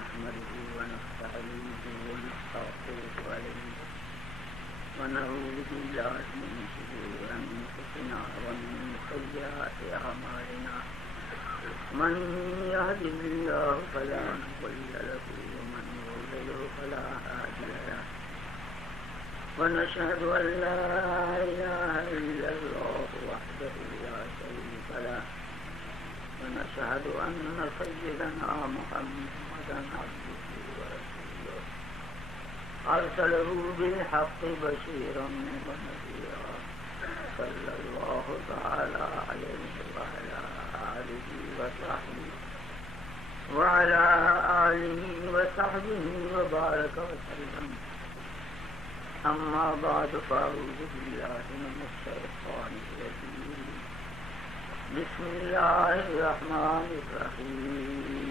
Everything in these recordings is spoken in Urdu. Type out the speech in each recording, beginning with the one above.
نحمده ونستعينه ونستغفره ونعوذ بالله من شرور أنفسنا ومن سيئات أعمالنا من يهده الله فلا مضل له ومن يضلل فلا هادي له ونشهد أن لا إله إلا الله وحده لا شريك له ونشهد أن سيدنا محمدا عبده ورسوله أرسله بالحق بشيرا ونذيرا صلى الله تعالى عليه وعلى آله وصحبه وبارك وسلم. أما بعد فأعوذ بالله من الشيطان الرجيم. بسم الله الرحمن الرحيم.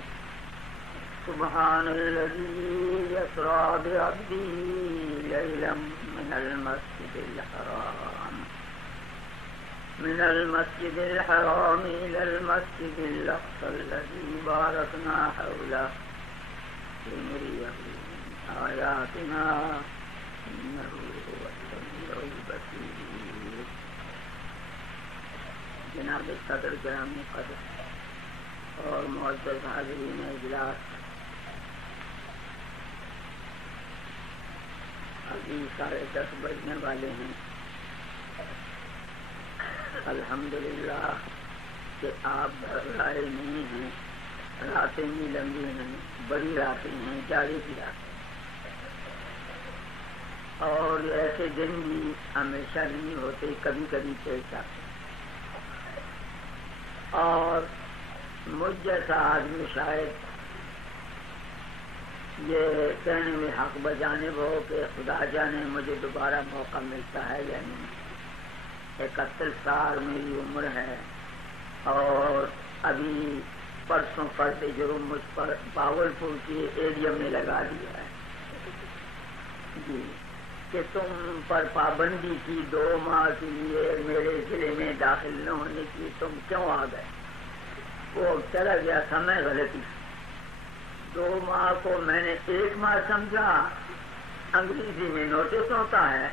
سبحان الذي يسرى بعبده ليلا من المسجد الحرام إلى المسجد الأقصى الذي باركنا حوله لنريه من آياتنا إنه هو السميع البصير. جناب صدر گرامی قدر اور معزز حاضرین اجلاس، ابھی 10:30 بجنے والے ہیں. الحمدللہ کہ آپ گھبرائے نہیں ہیں. راتیں بھی لمبی ہیں، بڑی راتیں ہیں، جاڑے کی راتیں، اور ایسے دن بھی ہمیشہ نہیں ہوتے، کبھی کبھی پیش آتے. اور مجھ جیسا آدمی شاید یہ کہنے میں حق بجانب ہو کہ خدا جانے مجھے دوبارہ موقع ملتا ہے یا نہیں. 71 سال میری عمر ہے اور ابھی پرسوں فرد جرم مجھ پر باول پور کی ایریا میں لگا دیا ہے جی کہ تم پر پابندی کی 2 ماہ کے لیے میرے ضلع میں داخل نہ ہونے کی، تم کیوں آ گئے؟ وہ چلا گیا سمے غلطی. 2 ماہ کو میں نے 1 ماہ سمجھا. انگریزی میں نوٹس ہوتا ہے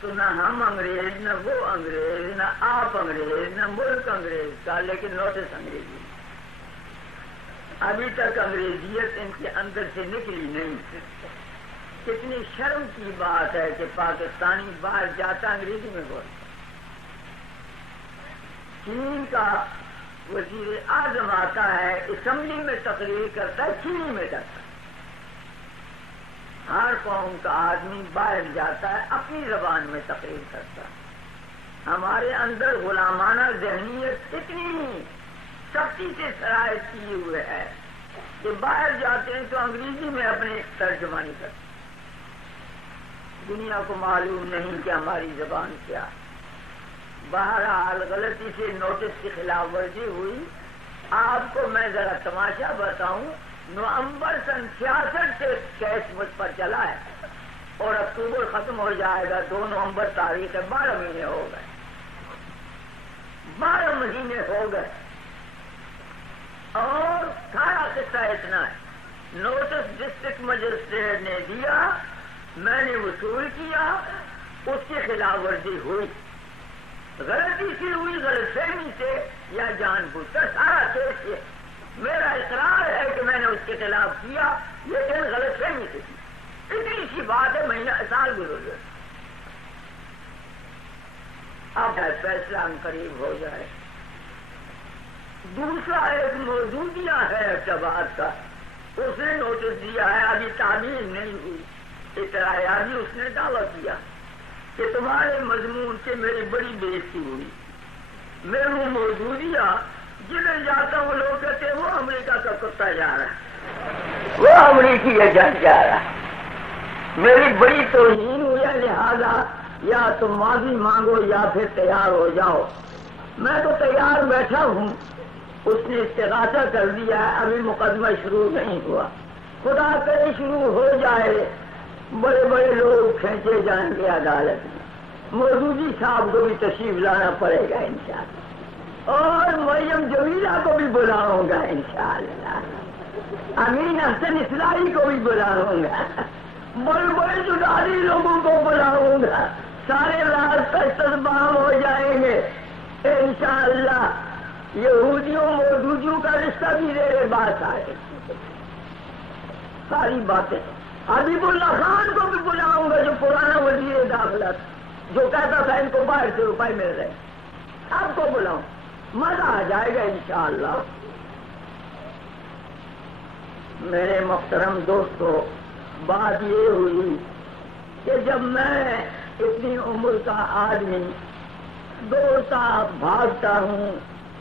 تو نہ ہم انگریز، نہ وہ انگریز، نہ آپ انگریز، نہ ملک انگریز کا، لیکن نوٹس انگریزی. ابھی تک انگریزیت ان کے اندر سے نکلی نہیں. کتنی شرم کی بات ہے کہ پاکستانی باہر جاتا انگریزی میں بولتا. چین کا وزیر اعظم آتا ہے، اسمبلی میں تقریر کرتا ہے، چینی میں کرتا ہے. ہر قوم کا آدمی باہر جاتا ہے، اپنی زبان میں تقریر کرتا ہے. ہمارے اندر غلامانہ ذہنیت اتنی سختی سے شرائط کی ہوئے ہے کہ باہر جاتے ہیں تو انگریزی میں اپنی ترجمانی کرتے ہیں. دنیا کو معلوم نہیں کہ ہماری زبان کیا ہے. بہرحال غلطی سے نوٹس کی خلاف ورزی ہوئی. آپ کو میں ذرا تماشا بتاؤں. نومبر سن 66 سے کیس مجھ پر چلا ہے اور اکتوبر ختم ہو جائے گا. 2 نومبر تاریخ ہے. 12 مہینے ہو گئے. 12 مہینے ہو گئے اور سارا قصہ اتنا ہے. نوٹس ڈسٹرکٹ مجسٹریٹ نے دیا، میں نے وصول کیا، اس کی خلاف ورزی ہوئی. غلطی سے ہوئی، غلط فہمی سے یا جان بوجھ کر. سارا کیس یہ میرا اقرار ہے کہ میں نے اس کے خلاف کیا، لیکن غلط فہمی سے کی. اتنی سی بات ہے، مہینہ سال گزر گئے. اب فیصلہ ہم قریب ہو جائے. دوسرا ایک موجودیہ ہے اعتبار کا، اس نے نوٹس دیا ہے، ابھی تعمیر نہیں ہوئی. اطلاعیابی اس نے دعویٰ کیا کہ تمہارے مضمون سے میری بڑی بےعزتی ہوئی. میں ہوں موجودیہ، جدھر جاتا ہوں لوگ کہتے ہیں وہ امریکہ کا کتا جا رہا ہے، وہ امریکی ایجنٹ جا رہا ہے. میری بڑی توہین ہوئی ہے، لہذا یا تم معافی مانگو یا پھر تیار ہو جاؤ. میں تو تیار بیٹھا ہوں. اس نے استغاثہ کر دیا ہے، ابھی مقدمہ شروع نہیں ہوا. خدا کرے شروع ہو جائے، بڑے بڑے لوگ کھینچے جائیں گے عدالت میں. مودودی صاحب کو بھی تشریف لانا پڑے گا انشاءاللہ، اور مریم جمیلہ کو بھی بلاؤں گا انشاءاللہ. امین حسن اصلاحی کو بھی بلاؤں گا، بڑے بڑے جداری لوگوں کو بلاؤں گا، سارے راز کا استحباب ہو جائیں گے انشاءاللہ۔ یہودیوں مودودیوں کا رشتہ بھی میرے پاس آئے، ساری باتیں۔ حبیب اللہ خان کو بھی بلاؤں گا جو پرانا وزیر داخلہ تھا، جو کہتا تھا ان کو 2200 روپئے مل رہے، آپ کو بلاؤں، مزہ آ جائے گا انشاءاللہ۔ میرے محترم دوستو، بات یہ ہوئی کہ جب میں اتنی عمر کا آدمی دوڑتا بھاگتا ہوں،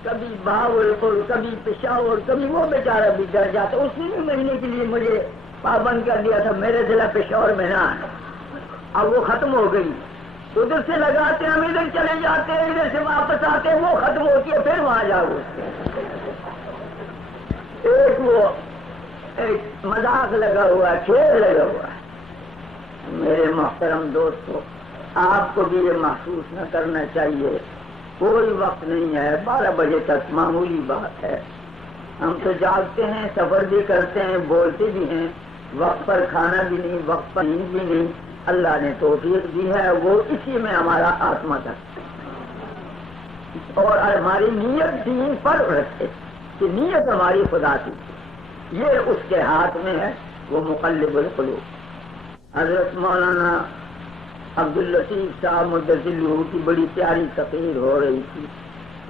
کبھی بہاولپور، کبھی پشاور، کبھی وہ بیچارہ بھی ڈر جاتا، اسی مہینے کے لیے مجھے پابند کر دیا تھا میرے ضلع پشاور میں نہ آنا، اب وہ ختم ہو گئی، ادھر سے لگاتے ہم ادھر چلے جاتے ہیں، ادھر سے واپس آتے ہیں، وہ ختم ہوتی ہے، پھر وہاں جاؤ۔ ایک مذاق لگا ہوا ہے، کھیل لگا ہوا ہے۔ میرے محترم دوستو، آپ کو بھی یہ محسوس نہ کرنا چاہیے کوئی وقت نہیں ہے، 12 بجے تک معمولی بات ہے، ہم تو جاگتے ہیں، سفر بھی کرتے ہیں، بولتے بھی ہیں، وقت پر کھانا بھی نہیں، وقت پر نیند بھی نہیں، اللہ نے توفیق دی ہے، وہ اسی میں ہمارا آتما تھا، اور ہماری نیت دین پر رکھے کہ نیت ہماری خدا کی، یہ اس کے ہاتھ میں ہے، وہ مقلب القلوب۔ حضرت مولانا عبداللطیف صاحب مدثر کی بڑی پیاری تقریر ہو رہی تھی،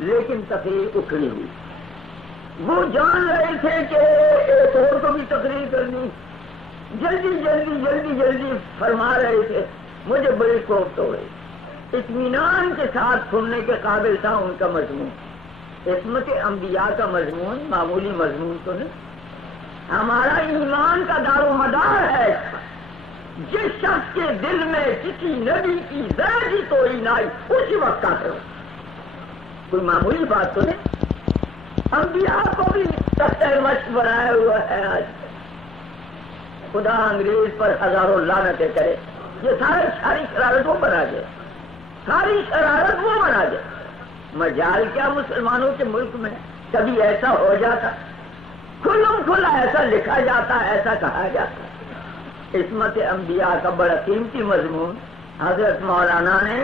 لیکن تقریر اکھڑی ہوئی، وہ جان رہے تھے کہ ایک اور کو بھی تقریر کرنی، جلدی جلدی جلدی جلدی فرما رہے تھے، مجھے بڑی کوفت ہو گئی، اطمینان کے ساتھ سننے کے قابل تھا ان کا مضمون، عصمت انبیاء کا مضمون، معمولی مضمون تو نہیں، ہمارا ایمان کا دار و مدار ہے، جس شخص کے دل میں کسی نبی کی ذرا سی توڑی نہ آئی اسی وقت کافر ہو، کوئی معمولی بات تو نہیں، انبیاء کو بھی تخت مشق بنایا ہوا ہے آج، خدا انگریز پر ہزاروں لعنتیں کرے، یہ ساری شرارت وہ بنا دے، ساری شرارت وہ بنا دے، مجال کیا مسلمانوں کے ملک میں کبھی ایسا ہو جاتا، کھلم کھلا ایسا لکھا جاتا، ایسا کہا جاتا۔ عصمت انبیاء کا بڑا قیمتی مضمون حضرت مولانا نے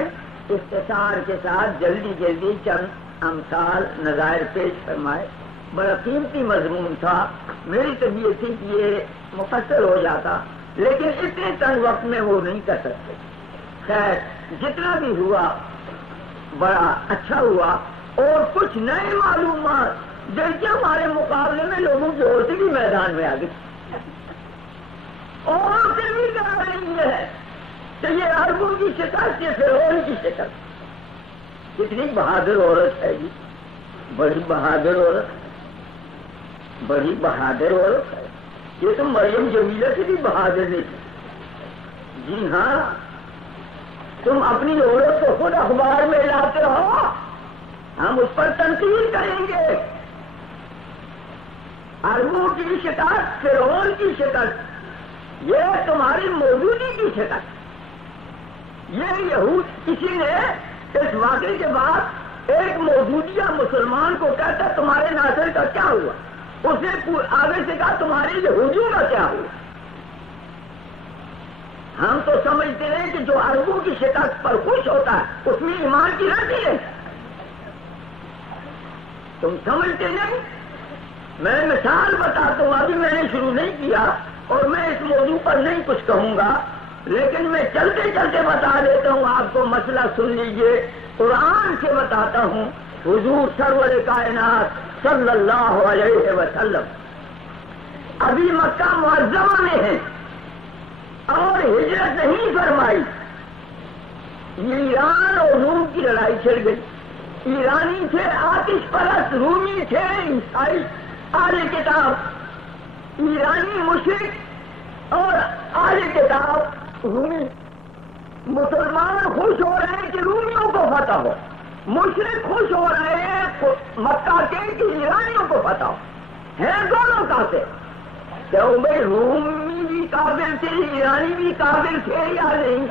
اختصار کے ساتھ جلدی جلدی چند امثال نظائر پیش فرمائے، بڑا قیمتی مضمون تھا، میری طبیعت تھی کہ یہ مفصل ہو جاتا، لیکن اتنے تنگ وقت میں وہ نہیں کر سکتے، خیر جتنا بھی ہوا بڑا اچھا ہوا، اور کچھ نئے معلومات جیسے ہمارے مقابلے میں لوگوں کی عورتیں بھی میدان میں آ گئی، اور پھر بھی کہا رہی ہے کہ یہ عربوں کی شکست، یہ فرعون کی شکست، کتنی بہادر عورت ہے جی، بڑی بہادر عورت، بڑی بہادر عورت ہے، یہ تو مریم جمیلہ سے بھی بہادر نہیں تھی، جی ہاں، تم اپنی عورت کو خود اخبار میں لاتے ہو، ہم اس پر تنقید کریں گے، عربوں کی شکست، فرعون کی شکست، یہ تمہاری موجودگی کی شکست، یہ یہود، کسی نے اس واقعے کے بعد ایک موجودیہ مسلمان کو کہتا تمہارے ناصر کا کیا ہوا، اس نے آگے سے کہا تمہارے یہودیوں کا کیا ہوا، ہم تو سمجھتے ہیں کہ جو عربوں کی شکست پر خوش ہوتا ہے اس میں ایمان کی رسی ہے، تم سمجھتے نہیں، میں مثال بتاتا ہوں، ابھی میں نے شروع نہیں کیا اور میں اس موضوع پر نہیں کچھ کہوں گا، لیکن میں چلتے چلتے بتا دیتا ہوں آپ کو، مسئلہ سن لیجئے، قرآن سے بتاتا ہوں، حضور سرور کائنات صلی اللہ علیہ وسلم ابھی مکہ معظمہ میں ہیں اور ہجرت نہیں فرمائی، ایران اور روم کی لڑائی چھڑ گئی، ایرانی تھے آتش پرست، رومی تھے عیسائی اہل کتاب، ایرانی مشرک اور اہل کتاب رومی، مسلمان خوش ہو رہے ہیں کہ رومیوں کو فتح ہو، مشرک خوش ہو رہے ہیں مکہ کے کہ ایرانیوں کو فتح ہو، ہیں دونوں کافر، کیوں بھائی رومی بھی کافر تھے ایرانی بھی کافر تھے یا نہیں،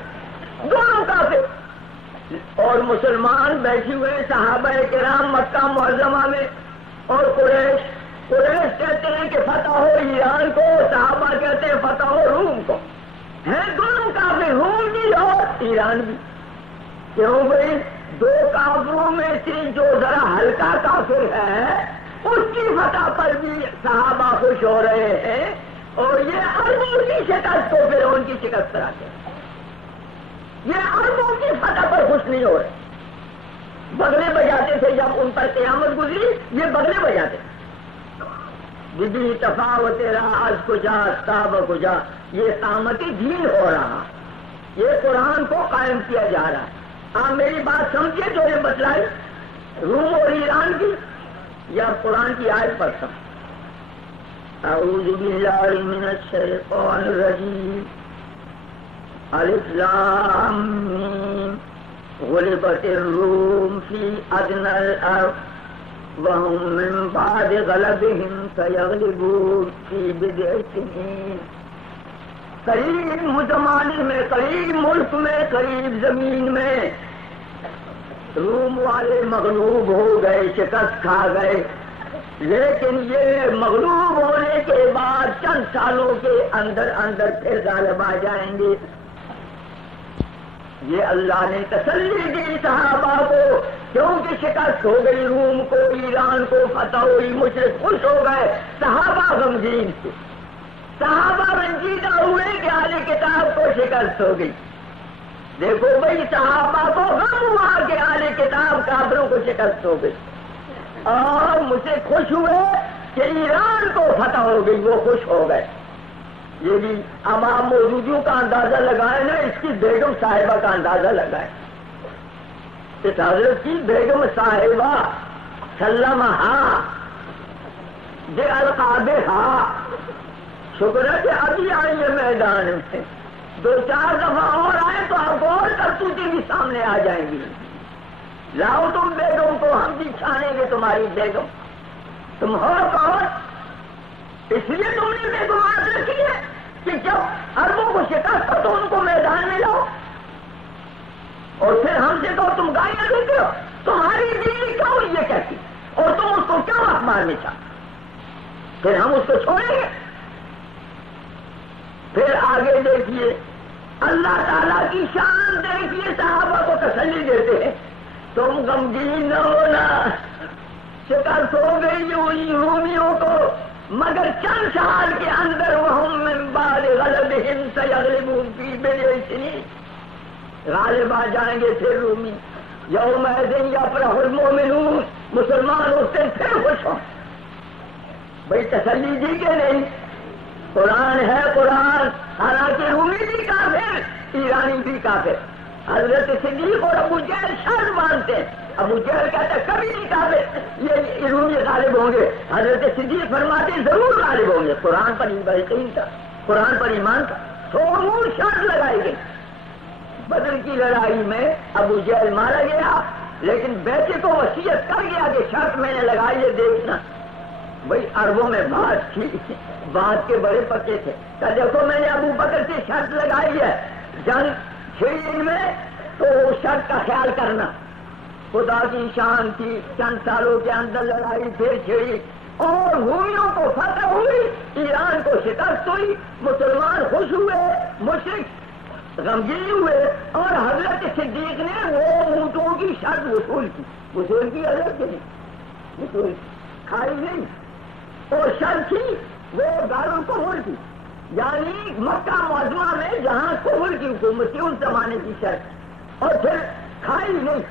دونوں کافر، اور مسلمان بیٹھے ہوئے صحابہ کرام مکہ معظمہ میں، اور قریش کہتے ہیں کہ فتح ہو ایران ایران بھی. کیوں بھائی؟ دو کافروں میں سے جو ذرا ہلکا کافر ہے اس کی فتح پر بھی صحابہ خوش ہو رہے ہیں، اور یہ عربوں کی شکست کو پھر ان کی شکست کراتے ہیں. یہ عربوں کی فتح پر خوش نہیں ہو رہے. بغلے بجاتے تھے جب ان پر قیامت گزری، یہ بغلے بجاتے تھے. بی تفاوت راز کجا تاب کجا، یہ قامت دین ہو رہا، یہ قرآن کو قائم کیا جا رہا ہے. آپ میری بات سمجھیے جو یہ بتلائی روم اور ایران کی، یا قرآن کی آیت پر سمجھ. اعوذ باللہ من الشیطان الرجیم. الف لام میم. غلبت الروم فی ادنی الارض وهم من بعد غلبهم سيغلبون في بضع سنين. قریب زمانے میں، قریب ملک میں، قریب زمین میں روم والے مغلوب ہو گئے، شکست کھا گئے. لیکن یہ مغلوب ہونے کے بعد چند سالوں کے اندر اندر پھر غالب آ جائیں گے. یہ اللہ نے تسلی دی صحابہ کو، کیونکہ شکست ہو گئی روم کو، ایران کو فتح ہوئی، مشرک خوش ہو گئے، صحابہ غمگین تھے. صحابہ رنجیدہ ہوئے کہ اہل کتاب کو شکست ہو گئی. دیکھو بھائی، صحابہ کو غم ہوا کہ اہل کتاب کافروں کو شکست ہو گئی، اور مجھے خوش ہوئے کہ ایران کو فتح ہو گئی، وہ خوش ہو گئے. یہ بھی اب آپ موجودوں کا اندازہ لگائیں نا، اس کی بیگم صاحبہ کا اندازہ لگائیں. اس حضرت کی بیگم صاحبہ سلمہا بِأَلْقَابِهَا، شکر ہے کہ ابھی آئی ہے میدان میں. دو چار دفعہ اور آئے تو آپ اور کرتوتیں بھی سامنے آ جائیں گی. لاؤ تم بیگم کو، ہم بھی چھانیں گے تمہاری بیگم. تم ہو کون؟ اس لیے تم نے بیگمات رکھی ہے کہ جب عربوں کو شکست ہو تو ان کو میدان میں لاؤ، اور پھر ہم سے کہو تم گالیاں دیتے ہو. تمہاری بیوی کیوں یہ کہتی اور تم اس کو کیوں اخبار میں چاہتے؟ پھر ہم اس کو چھوڑیں گے؟ پھر آگے دیکھیے اللہ تعالیٰ کی شان دیکھیے، صحابہ کو تسلی دیتے ہیں تم غمگین نہ ہونا، شکست ہو گئی رومیوں کو، مگر چند سال کے اندر وہم من بعد غلبہم سیغلبون فی بضع سنین، غالب آ جائیں گے پھر رومی. یومئذ یفرح المؤمنون، مسلمان اس دن پھر خوش ہوں. بھائی تسلی دی کہ نہیں؟ قرآن ہے قرآن. حالانکہ رومی بھی کافر، ایرانی بھی کافر. حضرت صدیق اور ابو جہل شرط مانتے ہیں. ابو جہل کہتا ہے کبھی نہیں کافر یہ رومی غالب ہوں گے. حضرت صدیق فرماتے ہیں ضرور غالب ہوں گے. قرآن پر یقین تھا، قرآن پر ایمان تھا. سو شرط لگائی گئی. بدر کی لڑائی میں ابو جہل مارا گیا، لیکن بیٹے کو وصیت کر گیا کہ شرط میں نے لگائی ہے دیکھنا. بھائی عربوں میں بات تھی، بات کے بڑے پکے تھے. کہ دیکھو میں نے ابو بکر سے شرط لگائی ہے جنگ چھڑی میں، تو شرط کا خیال کرنا. خدا کی شان تھی، چند سالوں کے اندر لڑائی پھر چھڑی اور رومیوں کو فتح ہوئی، ایران کو شکست ہوئی، مسلمان خوش ہوئے، مشرک غمگین ہوئے. اور حضرت صدیق نے وہ اونٹوں کی شرط وصول کی حضرت کی نہیں، وصول کھائی نہیں. اور شرط تھی وہ دارالکفر کی، یعنی مکہ معظمہ میں جہاں کفر کی حکومت تھی اس زمانے کی شرط، اور پھر کھائی نہیں.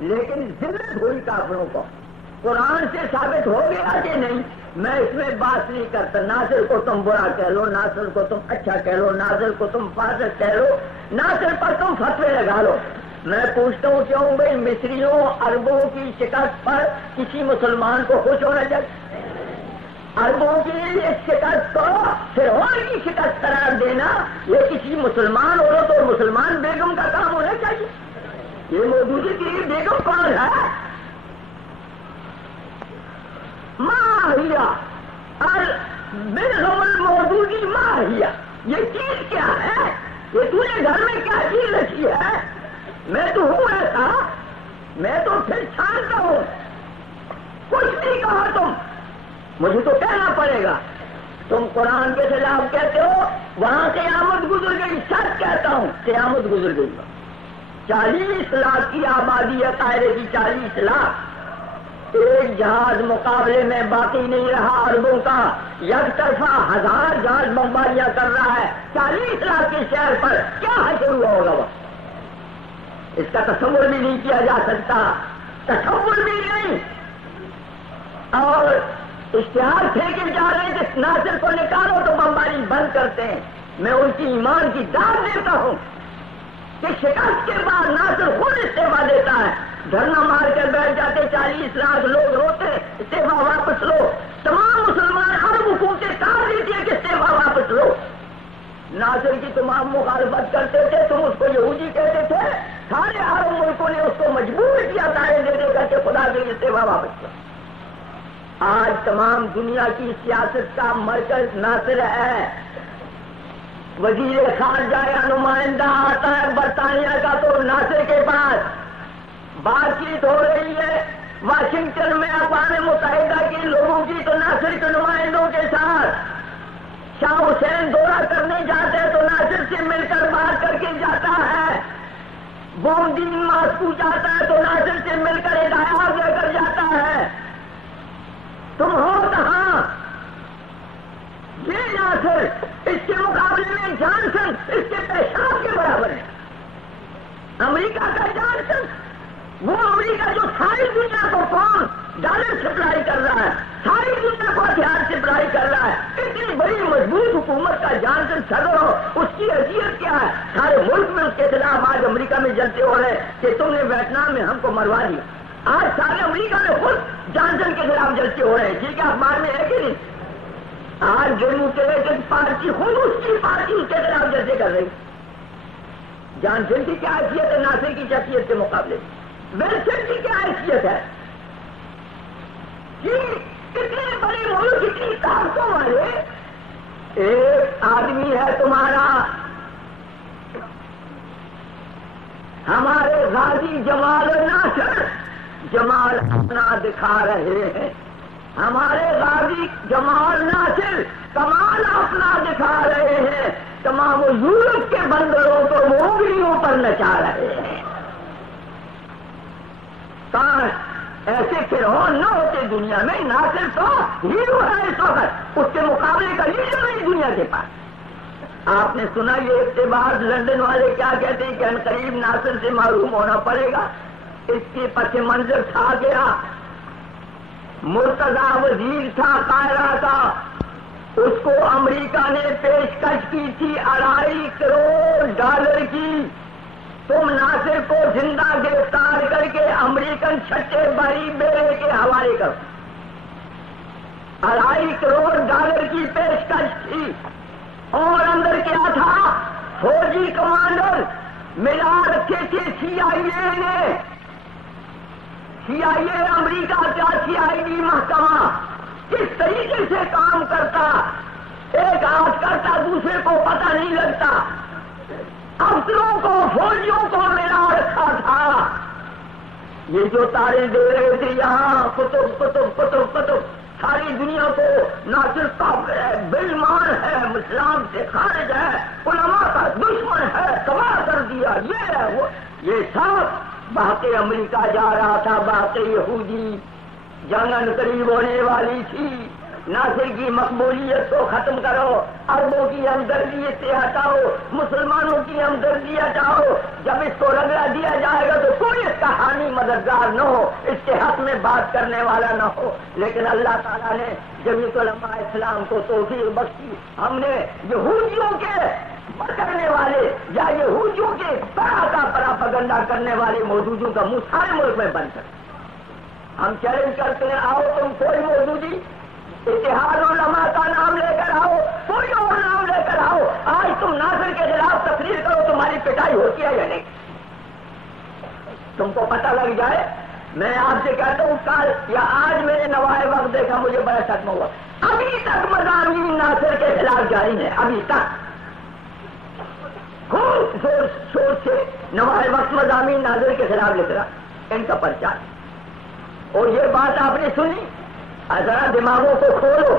لیکن ذلت ہوئی کافروں کو. قرآن سے ثابت ہو گیا کہ نہیں؟ میں اس میں بات نہیں کرتا. ناصر کو تم برا کہہ لو، ناصر کو تم اچھا کہہ لو، ناصر کو تم فاسق کہہ لو، ناصر پر تم فتوے لگا لو. میں پوچھتا ہوں کیوں بھائی مصریوں عربوں کی شکست پر کسی مسلمان کو خوش ہونا چاہیے؟ عربوں کی اس شکست کو فرعون کی شکست قرار دینا یہ کسی مسلمان عورت اور مسلمان بیگم کا کام ہونا چاہیے. یہ موجودی کی بیگم کون ہے؟ ماہیہ بیگم الموجودی ماہیہ. یہ چیز کیا ہے؟ یہ تو نے گھر میں کیا چیز رکھی ہے؟ میں تو ہوں ایسا، میں تو پھر چھانتا ہوں. کچھ نہیں کہا تم، مجھے تو کہنا پڑے گا. تم قرآن کے خلاف کہتے ہو، وہاں قیامت گزر گئی، سچ کہتا ہوں قیامت گزر گئی، 40 لاکھ کی آبادی ہے قاہرے کی، 40 لاکھ، ایک جہاز مقابلے میں باقی نہیں رہا عربوں کا، یک طرفہ 1000 جہاز بمباریاں کر رہا ہے 40 لاکھ کے شہر پر، کیا حشر ہوا ہوگا وہ؟ اس کا تصور بھی نہیں کیا جا سکتا، تصور بھی نہیں۔ اور اشتہار پھینکے جا رہے ہیں کہ ناصر کو نکالو تو بمباری بند کرتے ہیں۔ میں ان کی ایمان کی داد دیتا ہوں کہ شکست کے بعد ناصر خود استعفا دیتا ہے، دھرنا مار کر بیٹھ جاتے، 40 لاکھ لوگ روتے، استعفا واپس لو، تمام مسلمان عرب حکومتیں کہا دیتی ہیں کہ استعفا واپس لو۔ ناصر کی تمام مخالفت کرتے تھے، تم اس کو یہودی کہتے تھے، سارے عرب ملکوں نے اس کو مجبور کیا دائیں دے دے کر کے خدا کے لیے استعفا واپس لو۔ آج تمام دنیا کی سیاست کا مرکز ناصر ہے۔ وزیر خارجہ یا نمائندہ آتا ہے برطانیہ کا تو ناصر کے پاس بات چیت ہو رہی ہے، واشنگٹن میں اقوام متحدہ کے لوگوں کی تو ناصر کے نمائندوں کے ساتھ، شاہ حسین دورہ کرنے جاتے ہیں تو ناصر سے مل کر بات کر کے جاتا ہے، بومدین ماسکو جاتا ہے تو ناصر سے مل کر ہدایات لے کر جاتا ہے۔ تم ہو کہاں؟ یہ ناصر اس کے مقابلے میں جانسن اس کے پیشاب کے برابر ہے۔ امریکہ کا جانسن، وہ امریکہ جو ساری دنیا کو کون ڈالر سپلائی کر رہا ہے، ساری دنیا کو ہتھیار سپلائی کر رہا ہے، اتنی بڑی مضبوط حکومت کا جانسن صدر ہو، اس کی حیثیت کیا ہے؟ سارے ملک میں اس کے خلاف آج امریکہ میں جلتے ہو رہے کہ تم نے ویتنام میں ہم کو مروا دیا۔ آج سارے امریکہ میں خود جانسن کے خلاف جلتے ہو رہے ہیں، ٹھیک ہے اخبار میں ہے کہ نہیں؟ آج ڈیموکریٹک پارٹی خود اس کی پارٹی اس کے خلاف جلسے کر رہی۔ جانسن کی کیا حیثیت ہے ناصر کی شخصیت کے مقابلے؟ ویلسن کی کیا حیثیت ہے؟ کتنے بڑے ملک، اتنی طاقتوں والے، ایک آدمی ہے تمہارا ہمارے غازی جمال ناصر، جمال اپنا دکھا رہے ہیں، ہمارے غازی جمال ناصر کمال اپنا دکھا رہے ہیں، تمام یورپ کے بندروں کو وہ انگلیوں پر نچا رہے ہیں۔ کاش ایسے فرعون نہ ہوتے دنیا میں، ناصر تو ہیرو ہے اس وقت، اس کے مقابلے کا لیڈر نہیں دنیا کے پاس۔ آپ نے سنا یہ اقتباس لندن والے کیا کہتے ہیں کہ عنقریب ناصر سے معروف ہونا پڑے گا، اس کے پس منظر تھا گیا۔ مرتضی وزیر تھا قاہرہ کا، اس کو امریکہ نے پیشکش کی تھی 2.5 کروڑ ڈالر کی، تم ناصر کو زندہ گرفتار کر کے امریکن چھٹے باری بیڑے کے حوالے کرو۔ 2.5 کروڑ ڈالر کی پیشکش تھی، اور اندر کیا تھا؟ فوجی کمانڈر ملا رکھے تھے سی آئی اے نے، سی آئی اے امریکہ کا سی آئی ڈی محکمہ کس طریقے سے کام کرتا، ایک ہاتھ کرتا دوسرے کو پتہ نہیں لگتا، افسروں کو فوجیوں کو ملا رکھا تھا۔ یہ جو تارے دے رہے تھے یہاں کتب کتب کتب کتب، ساری دنیا کو ناصر کافر ہے، بے ایمان ہے، اسلام سے خارج ہے، علماء کا دشمن ہے، تباہ کر دیا، یہ ہے وہ، یہ سب باقی امریکہ جا رہا تھا، باقی یہودی جنگ قریب ہونے والی تھی۔ ناصر کی مقبولیت کو ختم کرو، عربوں کی ہمدردی سے ہٹاؤ، مسلمانوں کی ہمدردی ہٹاؤ۔ جب اس کو رگڑا دیا جائے گا تو کوئی اس کا حامی مددگار نہ ہو، اس کے حق میں بات کرنے والا نہ ہو۔ لیکن اللہ تعالیٰ نے جمیعت علماء اسلام کو توفیق بخشی، ہم نے یہودیوں کے کرنے والے یا یہودیوں کے طرح کا پراپگنڈا کرنے والے موجودوں کا منہ سارے ملک میں بند کر۔ ہم چیلنج کرتے ہیں، آؤ تم کوئی موجودی اتحاد علماء کا نام لے کر آؤ، کوئی اور نام لے کر آؤ، آج تم ناصر کے خلاف تقریر کرو، تمہاری پٹائی ہوتی ہے یا نہیں؟ تم کو پتہ لگ جائے۔ میں آپ سے کہتا ہوں کل یا آج میں نے نوائے وقت دیکھا، مجھے بڑا صدمہ ہوا، ابھی تک مضامین ناصر کے خلاف جاری ہیں، ابھی تک خوب زور شور سے نوائے وقت مضامین ناصر کے خلاف لکھ رہا، ان کا پرچار۔ اور یہ بات آپ نے سنی، ذرا دماغوں کو کھولو،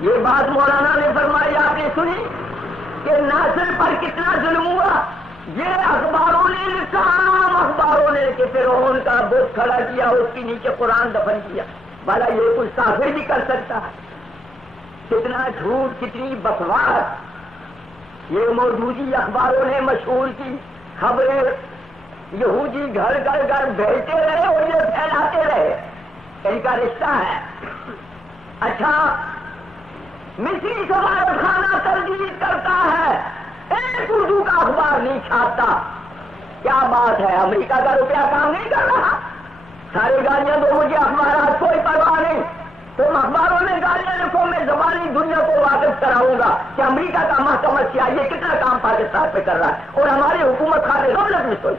یہ بات مولانا نے فرمائی، آپ نے سنی کہ ناصر پر کتنا ظلم ہوا؟ یہ اخباروں نے لکھا، عام اخباروں نے کہ فرعون کا بت کھڑا کیا، اس کے نیچے قرآن دفن کیا۔ بھلا یہ کچھ کافر بھی کر سکتا ہے؟ کتنا جھوٹ، کتنی بکواس یہ موجودی اخباروں نے مشہور کی خبریں یہودی گھر گھر گھر بھیجتے رہے اور یہ پھیلاتے رہے، ان کا رشتہ ہے۔ اچھا، مصری سفارت خانہ تردید کرتا ہے، ایک اردو کا اخبار نہیں چھاپتا۔ کیا بات ہے؟ امریکہ کا روپیہ کام نہیں کر رہا؟ ساری گالیاں دو مجھے، اخبارات کوئی پرواہ نہیں، تم اخباروں میں گالیاں لکھو، میں زبانی دنیا کو واقف کراؤں گا کہ امریکہ کا محکمہ سیاسی کتنا کام پاکستان پہ کر رہا ہے، اور ہماری حکومت خاطر غفلت میں سوچ،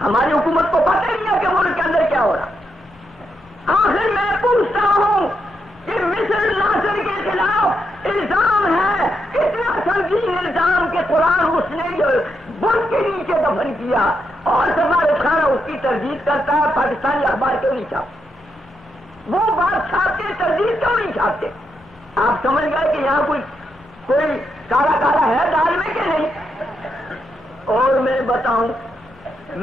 ہماری حکومت کو پتہ نہیں ہے کہ ملک کے اندر کیا ہو رہا۔ آخر میں پوچھتا ہوں کہ مصر ناصر کے خلاف الزام ہے، اتنا سنگین الزام کہ قرآن اس نے جو بت کے نیچے دفن کیا، اور سفارت خانہ اس کی تردید کرتا ہے۔ پاکستانی اخبار کیوں نہیں چھاپتے؟ وہ بات چھاپتے، تردید کیوں نہیں چھاپتے؟ آپ سمجھ گئے کہ یہاں کوئی کالا کالا ہے دال میں کہ نہیں؟ اور میں بتاؤں،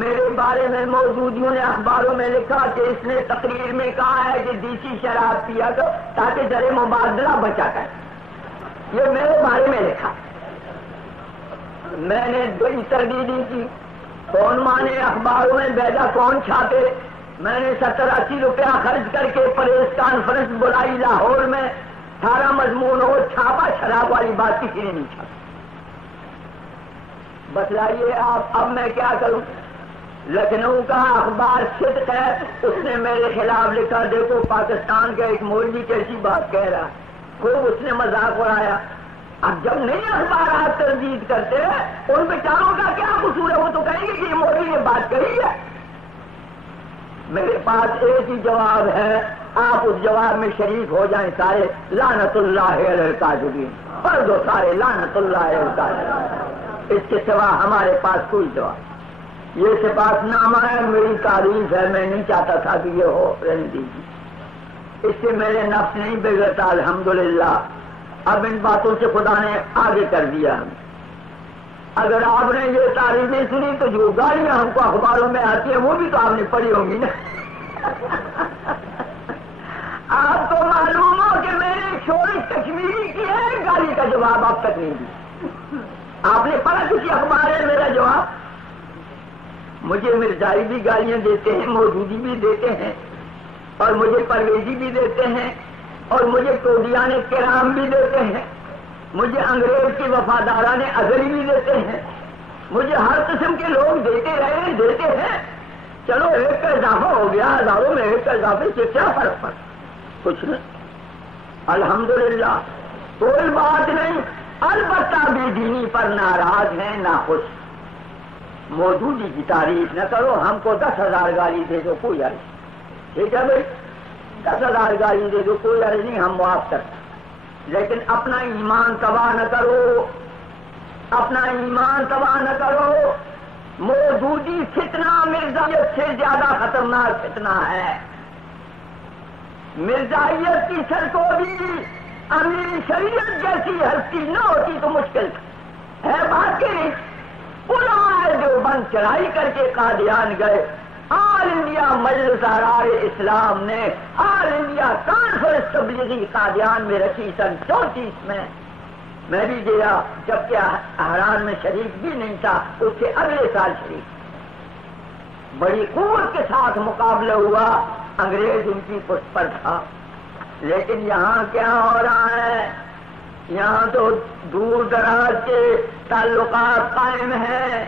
میرے بارے میں موجودیوں نے اخباروں میں لکھا کہ اس نے تقریر میں کہا ہے کہ دیسی شراب پیا کرو تاکہ زر مبادلہ بچا کر۔ یہ میرے بارے میں لکھا، میں نے بڑی تردیدی کی، کون مانے اخباروں میں بھیجا، کون چھاپے۔ میں نے 70-80 روپیہ خرچ کر کے پریس کانفرنس بلائی لاہور میں، سارا مضمون ہو چھاپا، شراب والی بات کسی نے نہیں چھاپی۔ بتلائیے آپ، اب میں کیا کروں؟ لکھنؤ کا اخبار صدق ہے، اس نے میرے خلاف لکھا، دیکھو پاکستان کا ایک مولوی کیسی بات کہہ رہا ہے، خوب اس نے مذاق اڑایا۔ اب جب نئے اخبارات تردید کرتے ہیں، ان بیچاروں کا کیا قصور ہے؟ وہ تو کہیں گے کہ یہ مولوی نے بات کہی ہے۔ میرے پاس ایک ہی جواب ہے، آپ اس جواب میں شریک ہو جائیں سارے، لعنت اللہ علی الکاذبین، پڑھ دو سارے لعنت اللہ علی الکاذبین۔ اس کے سوا ہمارے پاس کوئی جواب۔ یہ سپاس نامہ ہے، میری تعریف ہے، میں نہیں چاہتا تھا کہ یہ ہو، رہنے دیجیے، اس سے میرے نفس نہیں بگڑتا الحمدللہ۔ اب ان باتوں سے خدا نے آگے کر دیا ہمیں۔ اگر آپ نے یہ تعریفیں سنی تو جو گالیاں ہم کو اخباروں میں آتی ہیں وہ بھی تو آپ نے پڑھی ہوں گی نا۔ آپ کو معلوم ہو کہ میں نے شورش کشمیری کی ہے، گالی کا جواب اب تک نہیں دیا۔ آپ نے پڑھا کسی اخبار میں میرا جواب؟ مجھے مرزائی بھی گالیاں دیتے ہیں، مودودی بھی دیتے ہیں، اور مجھے پرویزی بھی دیتے ہیں، اور مجھے ٹوڈیان کرام بھی دیتے ہیں، مجھے انگریز کے وفاداران ازلی بھی دیتے ہیں، مجھے ہر قسم کے لوگ دیتے رہے، دیتے ہیں۔ چلو ایک کا اضافہ ہو گیا، ہزاروں میں ایک کا اضافے سے کیا فرق پڑا؟ کچھ نہیں، الحمدللہ، کوئی بات نہیں۔ البتہ بے دینی پر ناراض ہیں، ناخوش۔ موجودی کی تعریف نہ کرو، ہم کو 10,000 گالی دے دو، کوئی عرض نہیں، ٹھیک ہے بھائی، 10,000 گالی دے دو، کوئی عرض نہیں، ہم معاف کرتے، لیکن اپنا ایمان تباہ نہ کرو، اپنا ایمان تباہ نہ کرو۔ موجودی فتنہ مرزائیت سے زیادہ خطرناک فتنہ ہے۔ مرزائیت کی سرکوبی امیر شریعت جیسی ہستی نہ ہوتی تو مشکل ہے بات کی نہیں۔ علماء دیوبند چڑھائی کر کے قادیان گئے، آل انڈیا مجلس احرار اسلام نے آل انڈیا کانفرنس تبلیغی قادیان میں رکھی سن 34 میں بھی گیا، جبکہ احرار میں شریک بھی نہیں تھا، اس سے اگلے سال شریک۔ بڑی قوت کے ساتھ مقابلہ ہوا، انگریز ان کی پشت پر تھا۔ لیکن یہاں کیا ہو رہا ہے؟ یہاں تو دور دراز کے تعلقات قائم ہیں۔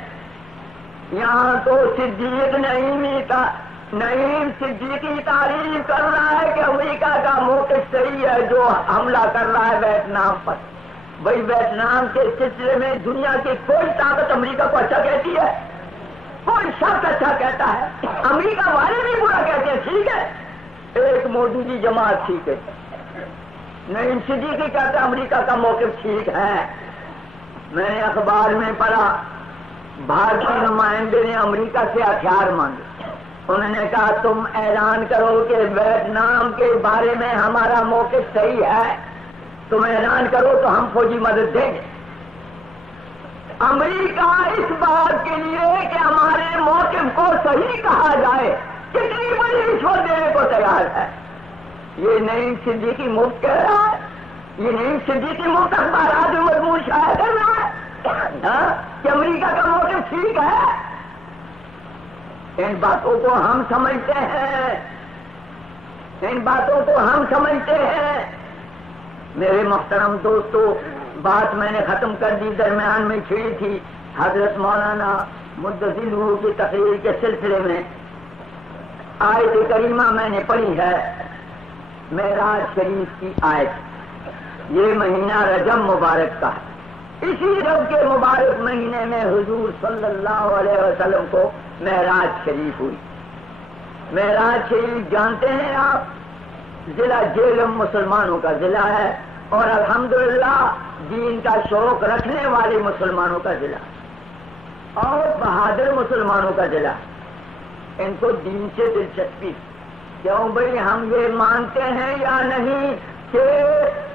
یہاں تو صدیق نعیم صدیقی تعریف کر رہا ہے کہ امریکہ کا موقف صحیح ہے جو حملہ کر رہا ہے ویتنام پر۔ بھائی ویتنام کے سلسلے میں دنیا کی کوئی طاقت امریکہ کو اچھا کہتی ہے؟ کوئی شخص اچھا کہتا ہے؟ امریکہ والے بھی برا کہتے ہیں، ٹھیک ہے، ایک مودودی جماعت ٹھیک ہے، نعیم صدیقی کہتا ہے امریکہ کا موقف ٹھیک ہے۔ میں نے اخبار میں پڑھا، بھارتی نمائندے نے امریکہ سے ہتھیار مانگے، انہوں نے کہا تم اعلان کرو کہ ویتنام کے بارے میں ہمارا موقف صحیح ہے، تم اعلان کرو تو ہم فوجی مدد دیں گے۔ امریکہ اس بات کے لیے کہ ہمارے موقف کو صحیح کہا جائے کتنی بڑی رشوت دینے کو تیار ہے۔ یہ نعیم صدیقی مفت کہہ رہا ہے، یہ نعیم صدیقی مفت اخبارات میں مضمون شائع کر رہا ہے کہ امریکہ کا موقف ٹھیک ہے۔ ان باتوں کو ہم سمجھتے ہیں، ان باتوں کو ہم سمجھتے ہیں۔ میرے محترم دوستو، بات میں نے ختم کر دی، درمیان میں چھڑی تھی حضرت مولانا مدثر کی تقریر کے سلسلے میں آیت کریمہ میں نے پڑھی ہے، معراج شریف کی آیت۔ یہ مہینہ رجب مبارک کا ہے، اسی رجب کے مبارک مہینے میں حضور صلی اللہ علیہ وسلم کو معراج شریف ہوئی۔ معراج شریف جانتے ہیں آپ، ضلع جہلم مسلمانوں کا ضلع ہے، اور الحمدللہ دین کا شوق رکھنے والے مسلمانوں کا ضلع اور بہادر مسلمانوں کا ضلع۔ ان کو دین سے دلچسپی، کیوں بھائی ہم یہ مانتے ہیں یا نہیں کہ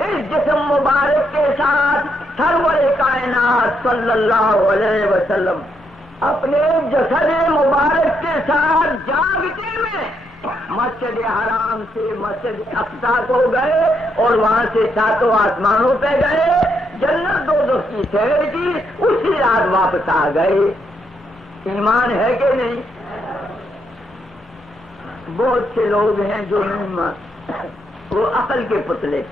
اس جسم مبارک کے ساتھ سرور کائنات صلی اللہ علیہ وسلم اپنے جسد مبارک کے ساتھ جاگتے میں مسجد حرام سے مسجد اقصی کو گئے اور وہاں سے ساتوں آسمانوں پہ گئے، جنت دوزخ کی سیر کی، اسی رات واپس آ گئے۔ ایمان ہے کہ نہیں؟ بہت سے لوگ ہیں جو نہیں مانتے، وہ عقل کے پتلے،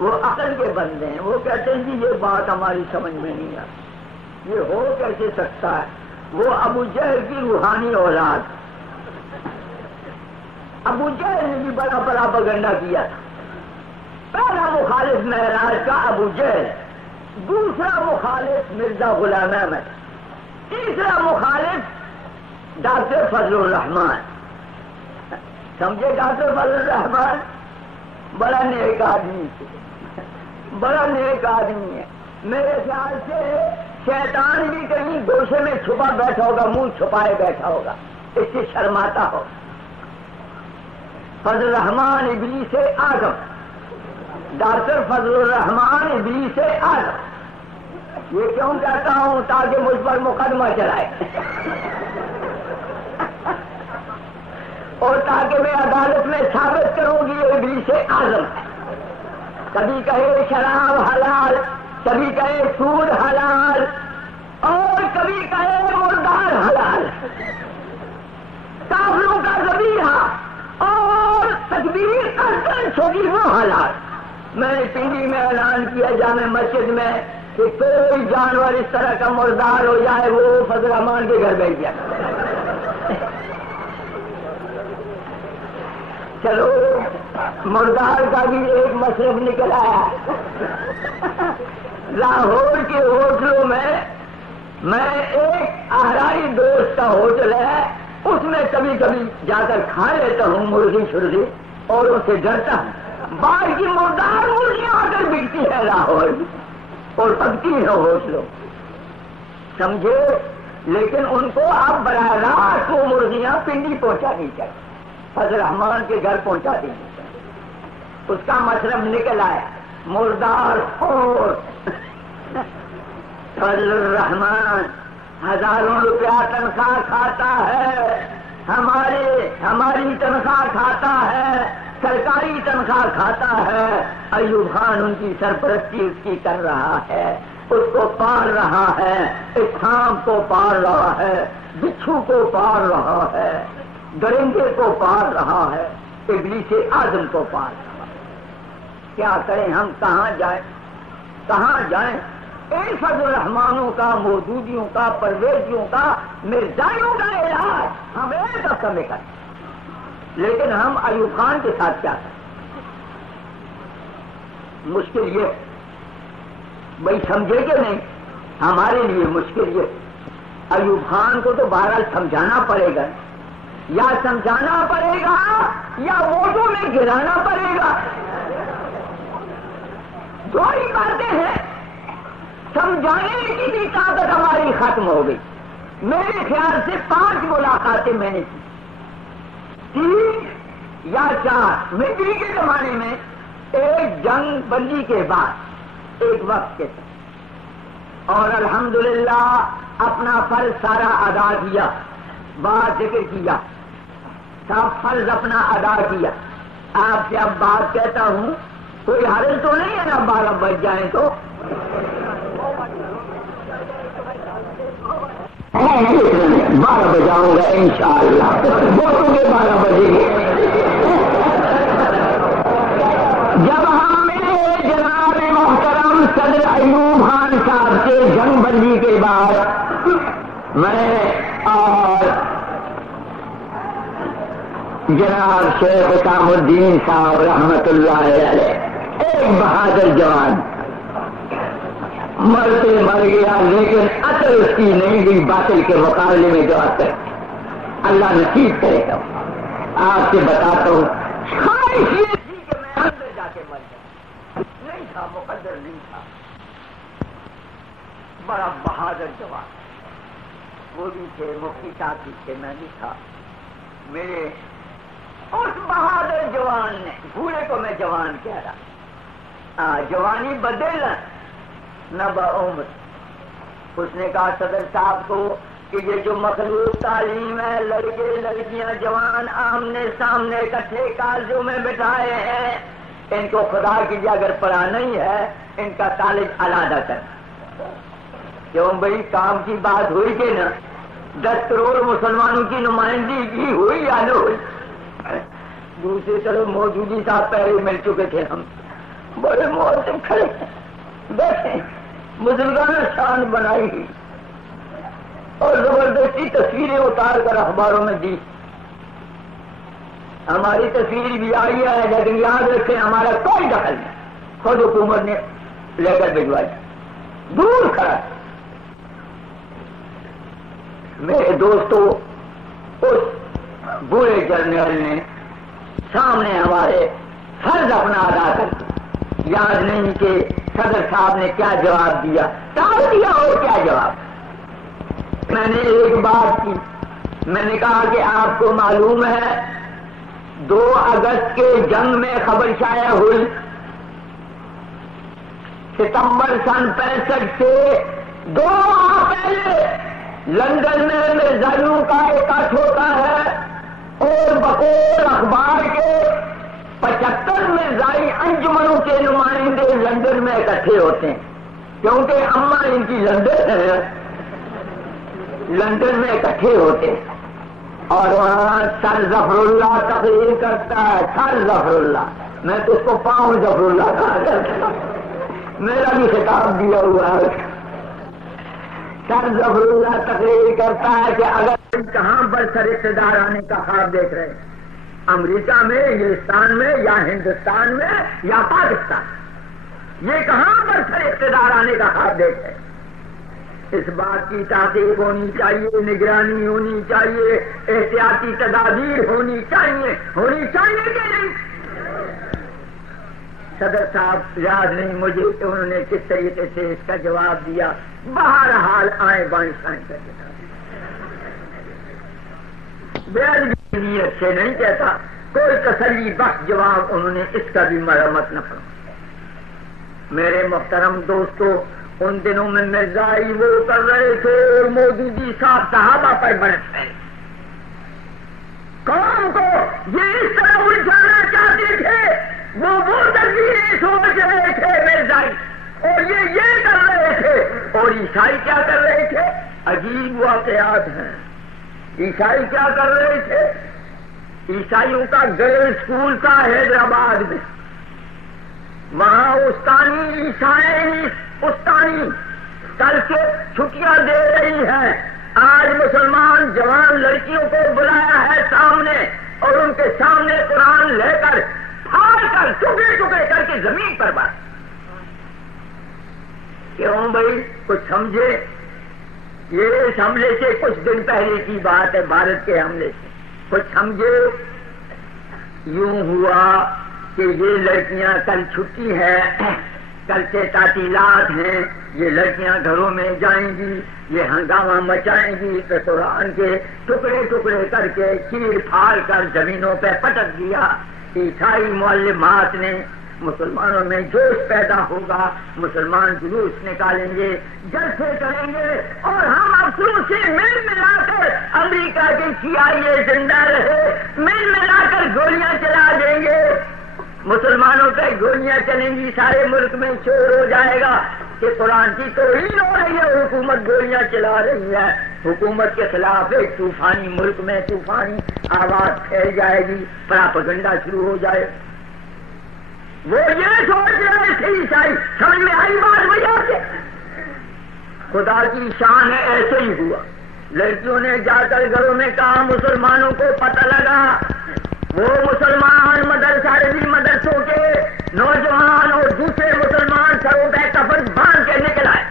وہ عقل کے بندے ہیں، وہ کہتے ہیں کہ یہ بات ہماری سمجھ میں نہیں آتی، یہ ہو کیسے سکتا ہے؟ وہ ابو جہل کی روحانی اولاد، ابو جہل نے بھی بڑا بڑا پگنڈا کیا تھا۔ پہلا مخالف معراج کا ابو جہل، دوسرا مخالف مرزا غلام احمد، تیسرا مخالف ڈاکٹر فضل الرحمان۔ سمجھے ڈاکٹر فضل الرحمان بڑا نیک آدمی ہے، بڑا نیک آدمی ہے۔ میرے خیال سے شیطان بھی کہیں گوشے میں چھپا بیٹھا ہوگا، منہ چھپائے بیٹھا ہوگا، اس سے شرماتا ہو۔ فضل الرحمان ابلیس اعظم، ڈاکٹر فضل الرحمان ابلیس اعظم۔ یہ کیوں کہتا ہوں؟ تاکہ مجھ پر مقدمہ چلائے اور تاکہ میں عدالت میں ثابت کروں گی یہ ابلیس اعظم ہے۔ کبھی کہے شراب حلال، کبھی کہے سود حلال، اور کبھی کہے مردار حلال، کافروں کا ذبیحہ اور تکبیر کرتے چھوٹی وہ حالات۔ میں نے پنڈی میں اعلان کیا جامع مسجد میں کہ کوئی جانور اس طرح کا مردار ہو جائے وہ فضل الرحمان کے گھر بیٹھ جائے۔ چلو مردار کا بھی ایک مصرف نکل آیا۔ لاہور کے ہوٹلوں میں ایک اہرائی دوست کا ہوٹل ہے، اس میں کبھی کبھی جا کر کھا لیتا ہوں مرغی شرغی، اور اس سے ڈرتا ہوں۔ باہر کی مردار مرغیاں آ کر بکتی ہے لاہور اور پکتی ہے ہوٹلوں، سمجھے؟ لیکن ان کو آپ براہ راست وہ مرغیاں پنڈی پہنچانی چاہیے، فضل الرحمان کے گھر پہنچا دینی چاہیے۔ اس کا مطلب نکل آیا مردار اور فضل الرحمان ہزاروں روپیہ تنخواہ کھاتا ہے، ہماری تنخواہ کھاتا ہے، سرکاری تنخواہ کھاتا ہے۔ ایوب خان ان کی سرپرستی اس کی کر رہا ہے، اس کو پال رہا ہے، اس سانپ کو پال رہا ہے، بچھو کو پال رہا ہے، درندے کو پال رہا ہے، ابلیس اعظم کو پال رہا ہے۔ کیا کریں ہم؟ کہاں جائیں؟ کہاں جائیں؟ ان فضل الرحمانوں کا، مودودیوں کا، پرویزیوں کا، مرزائیوں کا علاج ہم ایک ہفتہ میں کریں، لیکن ہم ایوب خان کے ساتھ کیا کریں؟ مشکل یہ بھائی سمجھے کہ نہیں؟ ہمارے لیے مشکل یہ، ایوب خان کو تو بہرحال سمجھانا پڑے گا، یا سمجھانا پڑے گا یا ووٹوں میں گرانا پڑے گا، دو ہی باتیں ہیں۔ سمجھانے کی بھی طاقت ہماری ختم ہو گئی۔ میرے خیال سے 5 ملاقاتیں میں نے کی، 3 یا 4 ملٹری کے زمانے میں ایک جنگ بندی کے بعد ایک وقت کے ساتھ، اور الحمدللہ اپنا فرض سارا ادا کیا، بات ذکر کیا، سب فرض اپنا ادا کیا۔ آپ سے اب بات کہتا ہوں، کوئی حرج تو نہیں ہے نا 12 بج جائیں تو؟ 12 بجاؤں گا انشاءاللہ، بولوں گے 12 بجے گے۔ جب ہم ملے جناب محترم صدر ایوب خان صاحب سے جنگ بندی کے بعد، میں اور جناب شیخ حسام الدین صاحب رحمت اللہ علیہ، ایک بہادر جوان مرتے مر گیا، لیکن اثر اس کی نہیں گئی باطل کے مقابلے میں جو اثر اللہ نصیب کرے گا۔ آپ سے بتاتا ہوں، خواہش یہ تھی کہ میں اندر جا کے مر جاؤں، نہیں تھا، مقدر نہیں تھا۔ بڑا بہادر جوان، وہ بھی تھے، مفتی صاحب بھی تھے، میں بھی تھا۔ میرے اس بہادر جوان نے، بوڑھے کو میں جوان کہہ رہا، جوانی بدل نہ بعمر، اس نے کہا صدر صاحب کو کہ یہ جو مخلوق تعلیم ہے، لڑکے لڑکیاں جوان آمنے سامنے اکٹھے کالجوں میں بٹھائے ہیں، ان کو خدا کی جگہ اگر پڑھانا ہی ہے ان کا کالج علیحدہ کرنا۔ کیوں بھائی، کام کی بات ہوئی کہ نا، 10 کروڑ مسلمانوں کی نمائندگی ہوئی یا نہ ہوئی؟ دوسری طرف موجودی صاحب پہلے مل چکے تھے، ہم بڑے محترم کھڑے بیٹھے، بزرگان شان بنائی اور زبردستی تصویریں اتار کر اخباروں میں دی۔ ہماری تصویر بھی آئی ہے، لیکن یاد رکھیں ہمارا کوئی دخل نہیں، خود حکومت نے لے کر بھجوائی، دور کھڑا۔ میرے دوستو، اس بوڑھے جرنیل نے سامنے ہمارے فرض اپنا ادا کر، یاد نہیں کہ صدر صاحب نے کیا جواب دیا، ٹال دیا اور کیا جواب۔ میں نے ایک بات کی، میں نے کہا کہ آپ کو معلوم ہے 2 اگست کے جنگ میں خبر شائع ہوئی، ستمبر سن 65 سے 2 ماہ پہلے لندن میں مرزائیوں کا اکٹھ ہوتا ہے، اور بقول اخبار کے 75 مرزائی انجمنوں کے نمائندے لندن میں اکٹھے ہوتے ہیں، کیونکہ اماں ان کی لندن ہے، لندن میں اکٹھے ہوتے ہیں، اور وہاں سر ظفر اللہ تقریر کرتا ہے، سر ظفر اللہ، میں تو اس کو پاؤں ظفر اللہ کہا کرتا ہوں، میرا بھی خطاب دیا ہوا ہے۔ سر ظفر اللہ تقریر کرتا ہے کہ اگر کہاں پر سر اقتدار آنے کا خواب دیکھ رہے ہیں، امریکہ میں، انگلستان میں، یا ہندوستان میں، یا پاکستان، یہ کہاں پر سر اقتدار آنے کا خواب دیکھ رہے ہیں؟ اس بات کی تحقیق ہونی چاہیے، نگرانی ہونی چاہیے، احتیاطی تدابیر ہونی چاہیے کہ نہیں؟ صدر صاحب یاد نہیں مجھے کہ انہوں نے کس طریقے سے اس کا جواب دیا، بہرحال آئے بائیں سائیں کر کے نیت سے نہیں کہتا، کوئی تسلی بخش جواب انہوں نے اس کا بھی مرمت نہ فرمایا۔ میرے محترم دوستو، ان دنوں میں مرزائی وہ کر رہے تھے اور مودودی صاحب صحابہ پر برس رہے، قوم کو یہ اس طرح الجھانا چاہتے تھے، وہ تدبیریں سوچ رہے تھے مرزائی، اور یہ کر رہے تھے، اور عیسائی کیا کر رہے تھے؟ عجیب واقعات ہیں۔ عیسائی کیا کر رہے تھے؟ عیسائیوں کا گرل اسکول تھا حیدرآباد میں، وہاں استانی عیسائی استانی کل سے چھٹیاں دے رہی ہے، آج مسلمان جوان لڑکیوں کو بلایا ہے سامنے، اور ان کے سامنے قرآن لے کر پھاڑ کر ٹکڑے ٹکڑے کر کے زمین پر بات۔ کیوں بھائی؟ کچھ سمجھے؟ یہ اس حملے سے کچھ دن پہلے کی بات ہے، بھارت کے حملے سے، کچھ سمجھے؟ یوں ہوا کہ یہ لڑکیاں کل چھٹی ہے، کل سے تعطیلات ہیں، یہ لڑکیاں گھروں میں جائیں گی، یہ ہنگامہ مچائیں گی، تو قرآن کے ٹکڑے ٹکڑے کر کے چیر پھاڑ کر زمینوں پہ پٹک دیا۔ عیسائی معلمات نے، مسلمانوں میں جوش پیدا ہوگا، مسلمان جلوس نکالیں گے، جلسے کریں گے، اور ہم افسوس سے مل ملا کر امریکہ کے CIA زندہ رہے، مل ملا کر گولیاں چلا دیں گے، مسلمانوں پہ گولیاں چلیں گی، سارے ملک میں شور ہو جائے گا کہ قرآن کی توہین ہو رہی ہے، حکومت گولیاں چلا رہی ہے، حکومت کے خلاف ایک طوفانی ملک میں طوفانی آواز پھیل جائے گی، پراپیگنڈا شروع ہو جائے۔ وہ یہ سوچ رہے تھے عیسائی، سمجھ میں آئی بات بھیا کے خدا کی شان ہے، ایسے ہی ہوا۔ لڑکیوں نے جا کر گھروں میں کہا، مسلمانوں کو پتہ لگا، وہ مسلمان مدرسوں کے نوجوان اور دوسرے مسلمان سروں پہ کفن باندھ کے نکل آئے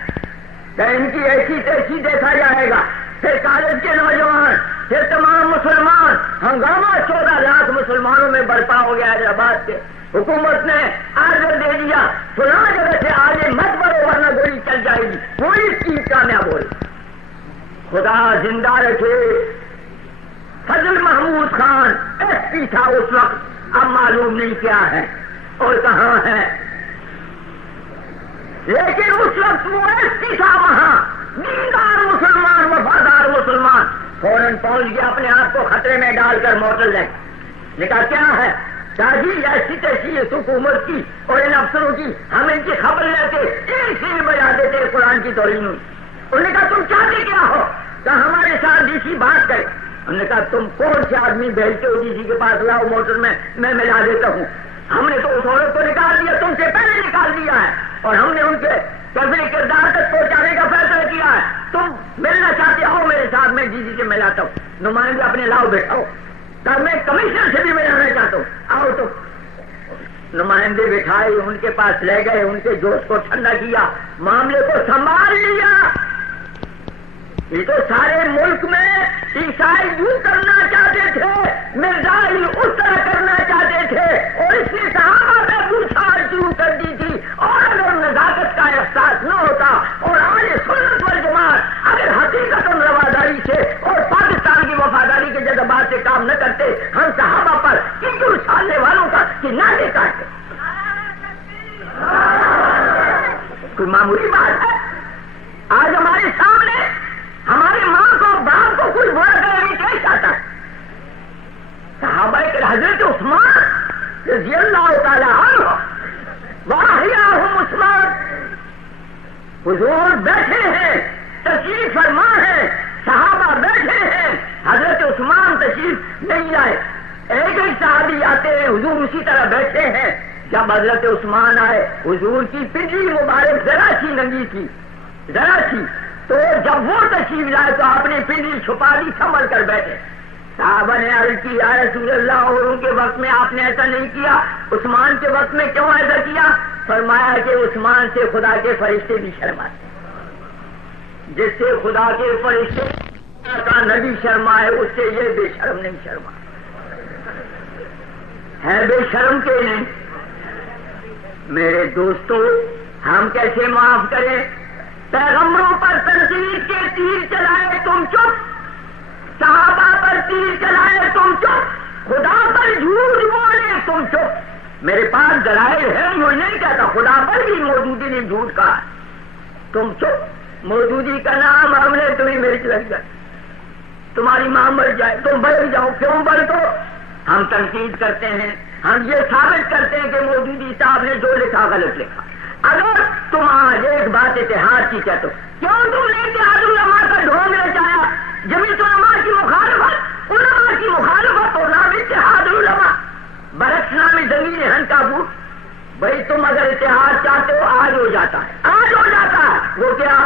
کہ ان کی ایسی تیسی دیکھا جائے گا، پھر کالج کے نوجوان، پھر تمام مسلمان، ہنگامہ 14 لاکھ مسلمانوں میں برپا ہو گیا حیدرآباد کے۔ حکومت نے آرڈر دے دیا، فلاں جگہ سے آگے مت بڑھو ورنہ گولی چل جائے گی، کوئی چیز کامیاب ہوئی۔ خدا زندہ رکھے، فضل محمود خان SP تھا اس وقت، اب معلوم نہیں کیا ہے اور کہاں ہے، لیکن اس وقت وہ SP تھا وہاں، دیندار مسلمان، وفادار مسلمان، فوراً پہنچ گیا، اپنے آپ کو خطرے میں ڈال کر موٹر لے کہا کیا ہے، جی ایسی تیسی اس حکومت کی اور ان افسروں کی ہم ان کی خبر لیتے، ایک سین بجا دیتے قرآن کی توہین۔ انہوں نے کہا تم چاہتے کیا ہو، کہا ہمارے ساتھ DC بات کرے۔ ہم نے کہا تم کون سے آدمی بھیجتے ہو DC کے پاس، لاؤ موٹر میں ملا دیتا ہوں۔ ہم نے تو اس عورت کو نکال دیا، تم سے پہلے نکال دیا ہے، اور ہم نے ان کے کیسے کردار تک پہنچانے کا فیصلہ کیا ہے۔ تم ملنا چاہتے ہو میرے ساتھ، میں DC سے ملاتا ہوں، نمائندے اپنے لاؤ بیٹھاؤ، میں کمشنر سے بھی ملانا چاہتا ہوں، آؤ۔ تو نمائندے بٹھائے، ان کے پاس لے گئے، ان کے جوش کو ٹھنڈا کیا، معاملے کو سنبھال لیا۔ یہ تو سارے ملک میں عیسائی یوں کرنا چاہتے تھے، مرزائی اس طرح کرنا چاہتے تھے، اور اس نے صحابہ میں پوچھتاچھ شروع کر دی تھی، اور اگر نزاکت کا احساس نہ ہوتا اور آج سنت والجماعت اگر حقیقت و رواداری سے اور پاکستان کی وفاداری کے جذبات سے کام نہ کرتے، ہم صحابہ پر کیوں اچھالنے والوں کا کنارے کاٹتے؟ کوئی معمولی بات ہے؟ آج ہمارے سامنے ہمارے ماں کو باپ کو کوئی برا کرنے کیسے آتا ہے؟ صحابہ کے حضرت عثمان رضی اللہ تعالی عنہ، واحیاہم عثمان، حضور بیٹھے ہیں، تشریف فرما ہے، صحابہ بیٹھے ہیں، حضرت عثمان تشریف نہیں آئے، ایک ایک صحابی آتے ہیں، حضور اسی طرح بیٹھے ہیں۔ جب حضرت عثمان آئے، حضور کی پنڈلی مبارک ذرا سی ننگی تھی، ذرا سی، تو جب وہ تشریف لائے تو اپنی پنڈلی چھپا دی، سنبھل کر بیٹھے۔ صحابہ نے عرض کی، یا رسول اللہ، اور ان کے وقت میں آپ نے ایسا نہیں کیا، عثمان کے وقت میں کیوں ایسا کیا؟ فرمایا کہ عثمان سے خدا کے فرشتے بھی شرماتے، جس سے خدا کے فرشتے کا نبی شرمائے، اس سے یہ بے شرم نہیں شرما ہے، بے شرم کے نہیں۔ میرے دوستو، ہم کیسے معاف کریں؟ پیغمبروں پر تنقید کے تیر چلائے تم چپ، صحابہ پر تیر چلائے تم چپ، خدا پر جھوٹ بولے تم چپ۔ میرے پاس دلائل ہے، میں نہیں کہتا، خدا پر بھی موجودی نے جھوٹ کہا، تم چپ۔ موجودی کا نام ہم نے تمہیں مرچ لگ جائے، تمہاری ماں مر جائے، تم بڑھ جاؤ، کیوں بڑھ دو؟ ہم تنقید کرتے ہیں، ہم یہ ثابت کرتے ہیں کہ موجودی صاحب نے جو لکھا غلط لکھا۔ اگر تم آج ایک بات اتحاد کی کہتے ہو، کیوں تم نے اتحاد علماء کا ڈھونگ رچایا؟ جمیعت علماء کی مخالفت، علماء کی مخالفت اور نام اتحاد علماء، برعکس نام زمین ہن کابو۔ بھائی تم اگر اتحاد چاہتے ہو، آج ہو جاتا ہے، آج ہو جاتا ہے۔ وہ کیا؟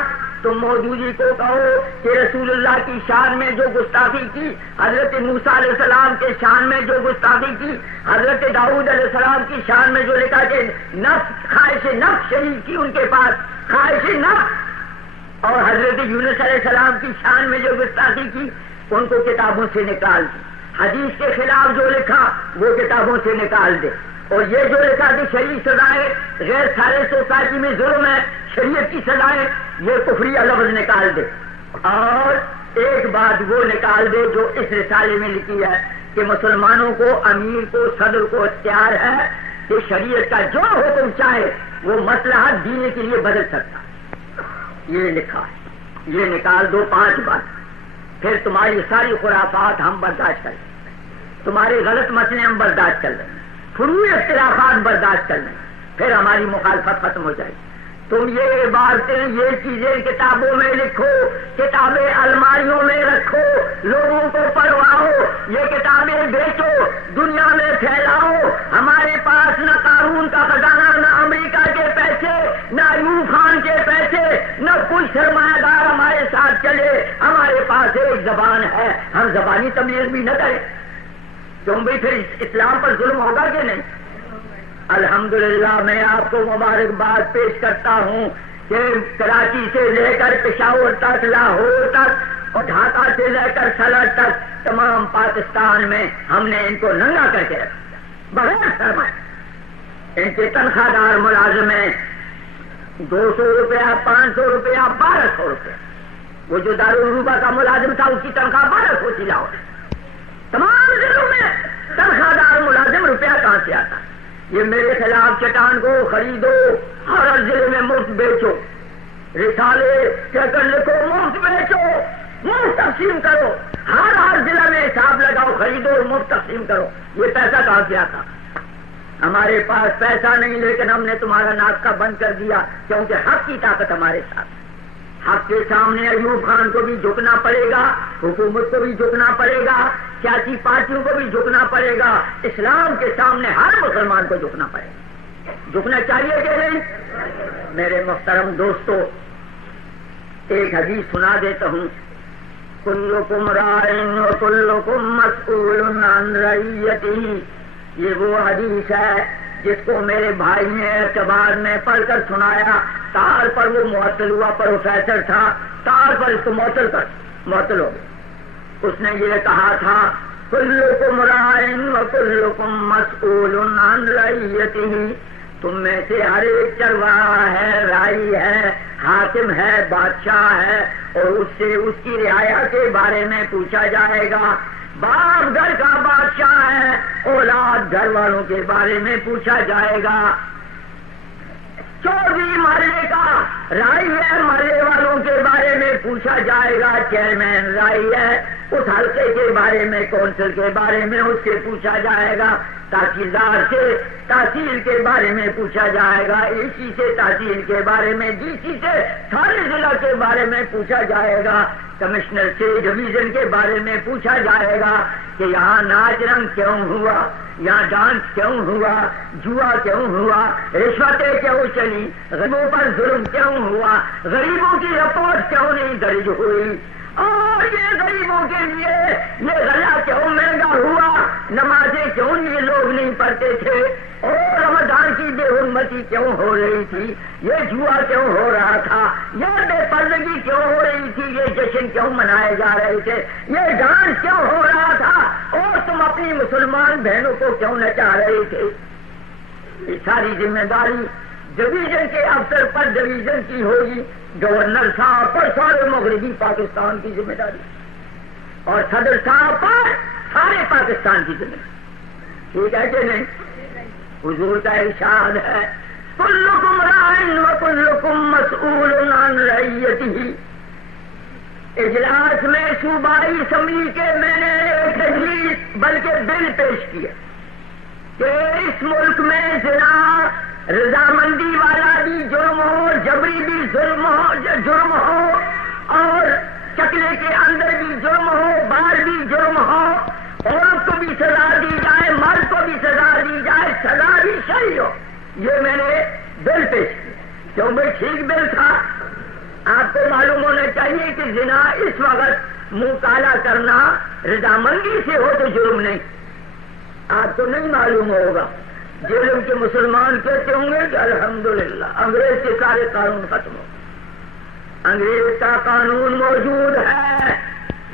تم موجودی کو کہو کہ رسول اللہ کی شان میں جو گستاخی کی، حضرت موسیٰ علیہ السلام کے شان میں جو گستاخی کی، حضرت داؤد علیہ السلام کی شان میں جو لکھا کہ نفس، خواہش نفس شریف کی ان کے پاس، خواہش نفس، اور حضرت یونس علیہ السلام کی شان میں جو گستاخی کی، ان کو کتابوں سے نکال دی۔ حدیث کے خلاف جو لکھا وہ کتابوں سے نکال دے۔ اور یہ جو لکھا کہ شریعت سزائیں غیر سارے سوسائٹی میں ظلم ہے، شریعت کی سزائیں، یہ کفریہ لفظ نکال دے، اور ایک بات وہ نکال دے جو اس رسالے میں لکھی ہے کہ مسلمانوں کو، امیر کو، صدر کو اختیار ہے کہ شریعت کا جو حکم چاہے وہ مصلحت دین کے لیے بدل سکتا، یہ لکھا ہے، یہ نکال دو 5 بات، پھر تمہاری ساری خرافات ہم برداشت کر لیں، تمہارے غلط مسئلے ہم برداشت کر لیں، فروعی اختلافات برداشت کر لیں، پھر ہماری مخالفت ختم ہو جائے گی۔ تم یہ عبارتیں، یہ چیزیں کتابوں میں لکھو، کتابیں الماریوں میں رکھو، لوگوں کو پڑھواؤ، یہ کتابیں بیچو، دنیا میں پھیلاؤ۔ ہمارے پاس نہ قارون کا خزانہ، نہ امریکہ کے پیسے، نہ ایوب خان کے پیسے، نہ کوئی سرمایہ دار ہمارے ساتھ چلے، ہمارے پاس ایک زبان ہے، ہم زبانی تبلیغ بھی نہ کریں، تم بھی پھر اسلام پر ظلم ہوگا کہ نہیں؟ الحمدللہ میں آپ کو مبارکباد پیش کرتا ہوں کہ کراچی سے لے کر پشاور تک، لاہور تک اور ڈھاکہ سے لے کر سلٹ تک تمام پاکستان میں ہم نے ان کو ننگا کر کے رکھا بغیر سرمایہ۔ ان کے تنخواہ دار ملازم ہیں 200 روپیہ، 500 روپیہ، 1200 روپیہ۔ وہ جو دارالعلوم کا ملازم تھا اس کی تنخواہ 1200 تھی لاہور۔ تمام ضلعوں میں تنخواہ دار ملازم روپیہ کہاں سے آتا؟ یہ میرے خلاف چٹان کو خریدو، ہر ضلع میں مفت بیچو، رسالے کہہ لکھو، مفت بیچو، مفت تقسیم کرو، ہر ضلع میں حساب لگاؤ، خریدو، مفت تقسیم کرو۔ یہ پیسہ کہاں سے آتا؟ ہمارے پاس پیسہ نہیں، لیکن ہم نے تمہارا ناطقہ بند کر دیا کیونکہ حق کی طاقت ہمارے ساتھ۔ حق کے سامنے ایوب خان کو بھی جھکنا پڑے گا، حکومت کو بھی جھکنا پڑے گا، سیاسی پارٹیوں کو بھی جھکنا پڑے گا، اسلام کے سامنے ہر مسلمان کو جھکنا پڑے گا۔ جھکنا چاہیے کہ نہیں؟ میرے محترم دوستو، ایک حدیث سنا دیتا ہوں، کلکم راعٍ وکلکم مسئول عن رعیتہ۔ یہ وہ حدیث ہے جس کو میرے بھائی نے اعتبار میں پڑھ کر سنایا۔ تار پر وہ معطل ہوا، پروفیسر تھا، تار پر اس کو معطل ہو گیا۔ اس نے یہ کہا تھا کلکم راعٍ وکلکم مسئول عن رعیتہ، تم میں سے ہر ایک چرواہا ہے، راعی ہے، حاکم ہے، بادشاہ ہے، اور اس سے اس کی رعایا کے بارے میں پوچھا جائے گا۔ باپ گھر کا بادشاہ ہے، اولاد گھر والوں کے بارے میں پوچھا جائے گا۔ چودھری محلے کا رائی ہے، محلے والوں کے بارے میں پوچھا جائے گا۔ چیئرمین رائی ہے، اس حلقے کے بارے میں، کونسل کے بارے میں اس سے پوچھا جائے گا۔ تحصیلدار سے تحصیل کے بارے میں پوچھا جائے گا، اے سی سے تحصیل کے بارے میں، ڈی سی سے سارے ضلع کے بارے میں پوچھا جائے گا، کمشنر سے ڈویژن کے بارے میں پوچھا جائے گا کہ یہاں ناچ رنگ کیوں ہوا، یہاں ڈانس کیوں ہوا، جوا کیوں ہوا، رشوتیں کیوں چلی، غریبوں پر ظلم کیوں ہوا، غریبوں کی رپورٹ کیوں نہیں درج ہوئی، اور یہ غریبوں کے لیے یہ غلہ کیوں مہنگا ہوا، نمازیں کیوں یہ لوگ نہیں پڑھتے تھے، اور رمضان کی بے حرمتی کیوں ہو رہی تھی، یہ جوا کیوں ہو رہا تھا، یہ بے پردگی کیوں ہو رہی تھی، یہ جشن کیوں منائے جا رہے تھے، یہ ڈانس کیوں ہو رہا تھا، اور تم اپنی مسلمان بہنوں کو کیوں نچا رہے تھے۔ یہ ساری ذمہ داری ڈویژن کے افسر پر ڈویژن کی ہوگی، گورنر صاحب پر سارے مغربی پاکستان کی ذمہ داری، اور صدر صاحب پر سارے پاکستان کی ذمہ داری۔ ٹھیک ہے کہ نہیں؟ حضور کا ارشاد ہے کلکم راعٍ وکلکم مسئول عن رعیتہ۔ اجلاس میں صوبائی اسمبلی کے میں نے ایک تجویز بلکہ بل پیش کیا کہ اس ملک میں زنا رضامندی والا بھی جرم ہو، جبری بھی جرم ہو، اور چکلے کے اندر بھی جرم ہو، باہر بھی جرم ہو، عورت کو بھی سزا دی جائے، مرد کو بھی سزا دی جائے، سزا بھی شرعی ہو۔ یہ میں نے بل پیش کیا، کیوں بھائی ٹھیک بل تھا۔ آپ کو معلوم ہونا چاہیے کہ زنا اس وقت منہ کالا کرنا رضامندی سے ہو تو جرم نہیں، آپ کو نہیں معلوم ہوگا۔ جیلوں کے مسلمان کہتے ہوں گے کہ الحمدللہ انگریز کے سارے قانون ختم ہو، انگریز کا قانون موجود ہے،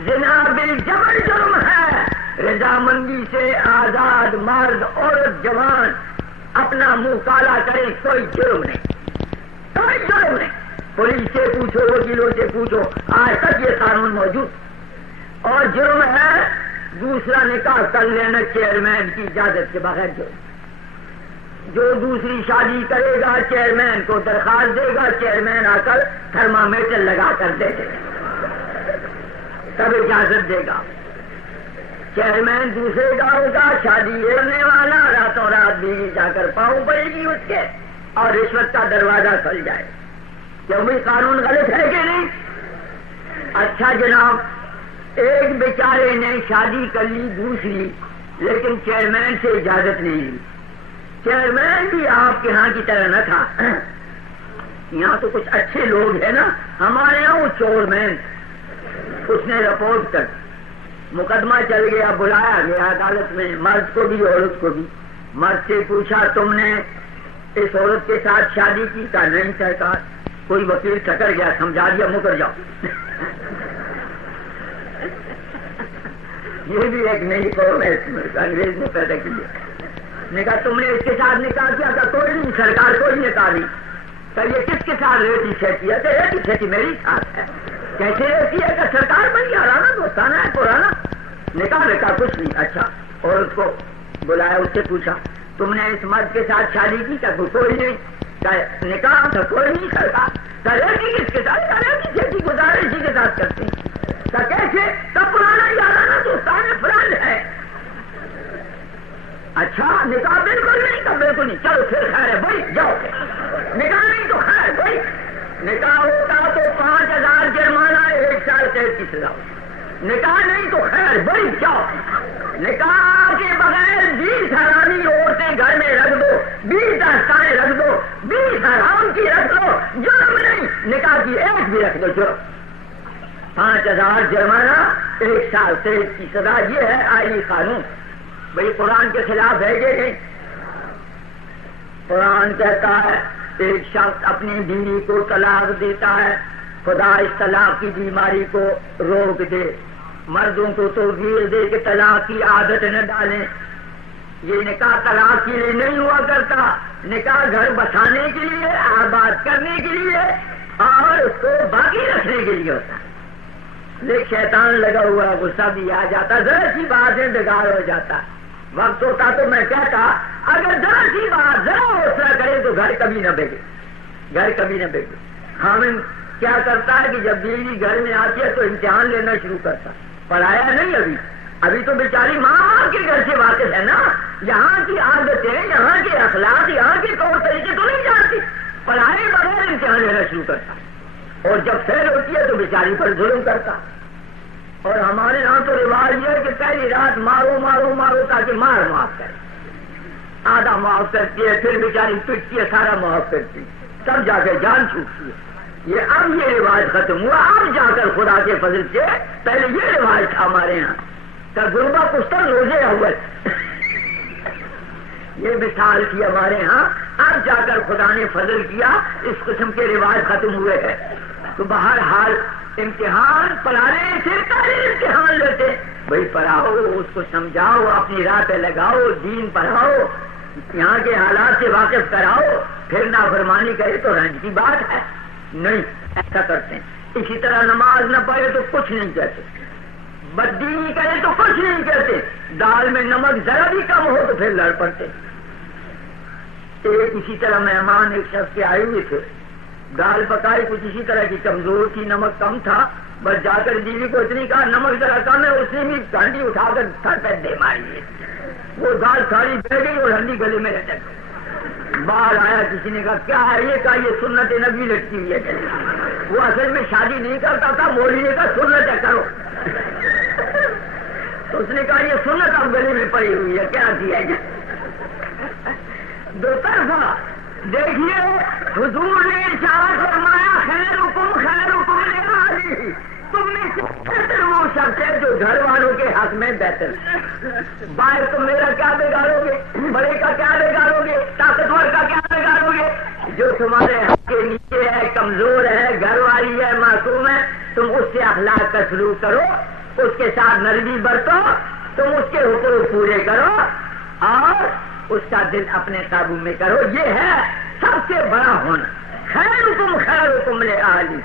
زنا بالجبر جرم ہے، رضامندی سے آزاد مرد عورت جوان اپنا منہ کالا کریں کوئی جرم نہیں، کوئی جرم نہیں. پولیس سے پوچھو، وکیلوں سے پوچھو، آج تک یہ قانون موجود. اور جرم ہے دوسرا نکاح کر لینا چیئرمین کی اجازت کے بغیر. جو دوسری شادی کرے گا چیئرمین کو درخواست دے گا، چیئرمین آ کر تھرمامیٹر لگا کر دے دے تب اجازت دے گا. چیئرمین دوسرے کا ہوگا، شادی کرنے والا راتوں رات بیوی جا کر پاؤں پڑے گی اس کے، اور رشوت کا دروازہ کھل جائے. کیوں بھی قانون غلط ہے کہ نہیں؟ اچھا جناب، ایک بیچارے نے شادی کر لی دوسری، لیکن چیئرمین سے اجازت نہیں لی. چیئرمین بھی آپ کے ہاں کی طرح نہ تھا. یہاں تو کچھ اچھے لوگ ہیں نا، ہمارے یہاں وہ چور مین. اس نے رپورٹ کر مقدمہ چل گیا، بلایا گیا عدالت میں، مرد کو بھی عورت کو بھی. مرد سے پوچھا تم نے اس عورت کے ساتھ شادی کی؟ کہا نہیں سرکار. کوئی وکیل ٹکر گیا، سمجھا دیا مکر جاؤ. یہ بھی ایک نئی قوم ہے انگریز نے پیدا کی ہے. نے کہا تم نے اس کے ساتھ نکاح کیا؟ تھا کوئی نہیں سرکار، کوئی نکاح نہیں. کہ یہ کس کے ساتھ ریٹی شیٹی ہے؟ کہ ریٹی شیٹی میری ساتھ ہے. کیسے رہتی ہے؟ کہ سرکار بن گیا رانا دوستانہ ہے پرانا. نکاح نکاح کچھ نہیں. اچھا، اور اس کو بلایا، اس سے پوچھا تم نے اس مرد کے ساتھ شادی کی؟ کہ کوئی نہیں. کہ نکاح تھا؟ کوئی نہیں سرکار. کہ ریٹی کس کے ساتھ؟ کہ ریٹی شیٹی گزارے اسی کے ساتھ کرتے ہیں. کہ کیسے؟ کہ پرانا یارانہ دوستانہ فرض ہے. اچھا، نکاح بالکل نہیں؟ کہ بالکل نہیں. چلو پھر خیر ہے بھائی، جاؤ. نکاح نہیں تو خیر بھائی. نکاح ہوتا تو 5000 جرمانہ، 1 سال قید کی سزا. نکاح نہیں تو خیر بھائی، جاؤ. نکاح کے بغیر 20 حرامی عورتیں گھر میں رکھ دو، 20 دستانیں رکھ دو، 20 حرام کی رکھ دو، جرم نہیں. نکاح کی 1 بھی رکھ دو، جرم. 5000 جرمانہ، 1 سال قید کی سزا. یہ ہے آئینی قانون. بھئی قرآن کے خلاف ہے کہ نہیں؟ قرآن کہتا ہے ایک شخص اپنی بیوی کو طلاق دیتا ہے، خدا اس طلاق کی بیماری کو روک دے. مردوں کو توفیق دے کہ طلاق کی عادت نہ ڈالیں. یہ نکاح طلاق کے لیے نہیں ہوا کرتا، نکاح گھر بسانے کے لیے، آباد کرنے کے لیے اور اس کو باقی رکھنے کے لیے ہوتا ہے. لیکن شیطان لگا ہوا ہے، غصہ بھی آ جاتا، ذرا سی بات ہے بگاڑ ہو جاتا. وقت ہوتا تو میں کہتا اگر ذرا سی بات ذرا حوصلہ کرے تو گھر کبھی نہ بگڑے، گھر کبھی نہ بگڑے. خامن کیا کرتا ہے کہ جب بیوی گھر میں آتی ہے تو امتحان لینا شروع کرتا. پڑھایا نہیں ابھی تو بیچاری ماں کے گھر سے واقف ہے نا، یہاں کی عادتیں، یہاں کے اخلاق، یہاں کے طور طریقے تو نہیں جانتی. پڑھائے بغیر امتحان لینا شروع کرتا، اور جب فیل ہوتی ہے تو بیچاری پر ظلم کرتا. اور ہمارے یہاں تو رواج یہ ہے کہ پہلی رات مارو مارو مارو تاکہ مار معاف کرے. آدھا معاف کرتی ہے، پھر بیچاری پٹتی ہے، سارا معاف کرتی ہے، تب جا کے جان چھوٹتی ہے. اب یہ رواج ختم ہوا. اب جا کر خدا کے فضل سے، پہلے یہ رواج تھا ہمارے یہاں کہ غربا پشتر روزے اول، یہ مثال تھی ہمارے ہاں. اب جا کر خدا نے فضل کیا، اس قسم کے رواج ختم ہوئے ہیں. تو بہرحال امتحان پڑھانے سے پہلے امتحان لیتے. بھائی پڑھاؤ، اس کو سمجھاؤ، اپنی راہ پہ لگاؤ، دین پڑھاؤ، یہاں کے حالات سے واقف کراؤ. پھر نافرمانی کرے تو رنج کی بات ہے. نہیں ایسا کرتے ہیں. اسی طرح نماز نہ پڑھے تو کچھ نہیں کہتے، بددینی کرے تو کچھ نہیں کہتے. دال میں نمک ذرا بھی کم ہو تو پھر لڑ پڑتے. ایک اسی طرح مہمان ایک شخص کے آئے ہوئے تھے، دال پکائی کچھ اسی طرح کی، کمزور تھی، نمک کم تھا. بس جا کر بیوی کو اتنی کہا نمک ذرا کم ہے، اس نے بھی ہنڈی اٹھا کر سر پہ دے ماری. وہ دال ساری بہ گئی اور ہنڈی گلے میں لٹک گئی. باہر آیا، کسی نے کہا کیا ہے یہ؟ کہا یہ سنت نبی لٹکی ہوئی ہے. وہ اصل میں شادی نہیں کرتا تھا، مولوی نے کہا سنت ہے کرو. تو اس نے کہا یہ سنت اب گلے میں پڑی ہوئی ہے، کیا دیا جائے. دو طرفہ دیکھیے، حضور نے ارشاد فرمایا خیرکم خیرکم لأہلہ. تم میں سے بہتر وہ شخص ہے جو گھر والوں کے حق میں بہتر. باہر تم میرا کیا بگاڑو گے، بڑے کا کیا بگاڑو گے، طاقتور کا کیا بگاڑو گے؟ جو تمہارے حق کے نیچے ہے، کمزور ہے، گھر والی ہے، معصوم ہے، تم اس سے اخلاق کا سلوک کرو، اس کے ساتھ نرمی برتو، تم اس کے حقوق پورے کرو اور اس کا دل اپنے قابو میں کرو. یہ ہے سب سے بڑا ہونا. خیرکم خیرکم لآلی،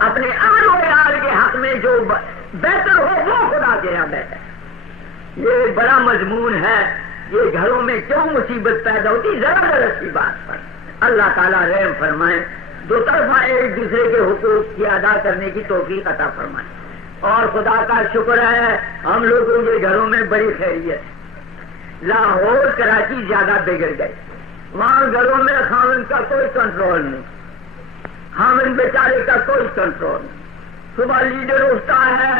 اپنے آل و عیال کے حق میں جو بہتر ہو وہ خدا کے یہاں بہتر. یہ بڑا مضمون ہے. یہ گھروں میں کیوں مصیبت پیدا ہوتی ذرا ذرا سی بات پر. اللہ تعالیٰ رحم فرمائے، دو طرفہ ایک دوسرے کے حقوق کی ادا کرنے کی توفیق عطا فرمائے. اور خدا کا شکر ہے ہم لوگوں کے گھروں میں بڑی خیریت. لاہور کراچی زیادہ بگڑ گئے. وہاں گھروں میں خاوند کا کوئی کنٹرول نہیں، خاوند بیچارے کا کوئی کنٹرول نہیں. صبح لیڈر اٹھتا ہے،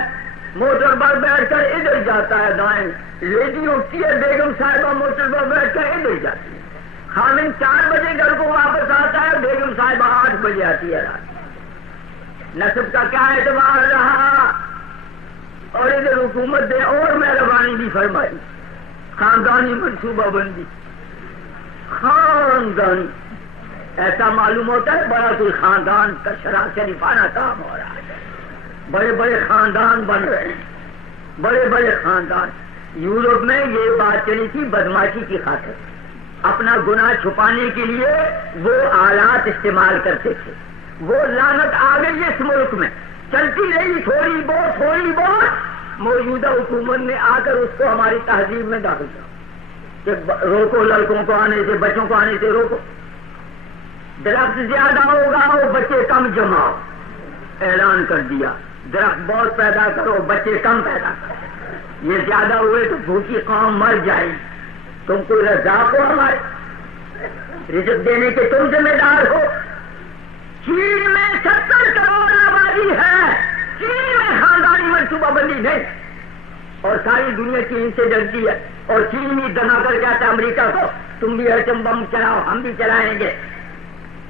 موٹر پر بیٹھ کر ادھر جاتا ہے دائیں، لیڈی اٹھتی ہے بیگم صاحبہ موٹر پر بیٹھ کر ادھر جاتی ہے. خاوند 4 بجے گھر کو واپس آتا ہے، بیگم صاحبہ 8 بجے آتی ہے رات. نصب کا کیا اعتبار رہا؟ اور ادھر حکومت نے اور مہربانی بھی فرمائی، خاندانی منصوبہ بندی. خاندانی ایسا معلوم ہوتا ہے بڑا کوئی خاندان کا شریفانہ کام ہو رہا ہے. بڑے بڑے خاندان بن رہے ہیں، بڑے بڑے خاندان. یورپ میں یہ بات چلی تھی بدماشی کی خاطر، اپنا گناہ چھپانے کے لیے وہ آلات استعمال کرتے تھے. وہ لعنت آ گئی اس ملک میں، چلتی رہی تھوڑی بہت. موجودہ حکومت نے آ کر اس کو ہماری تہذیب میں داخل کیا کہ روکو، لڑکوں کو آنے سے، بچوں کو آنے سے روکو. درخت زیادہ ہوگا وہ بچے کم جماؤ، اعلان کر دیا. درخت بہت پیدا کرو، بچے کم پیدا کرو. یہ زیادہ ہوئے تو بھوکی قوم مر جائے. تم کو رزاق ہو، ہمارے رزق دینے کے تم ذمہ دار ہو. چین میں 70 کروڑ آبادی ہے، چین میں خاندانی منصوبہ بندی نہیں، اور ساری دنیا چین سے ڈرتی ہے. اور چین ہی دنا کر کہتا ہے امریکہ کو تم بھی ایٹم بم چلاؤ، ہم بھی چلائیں گے.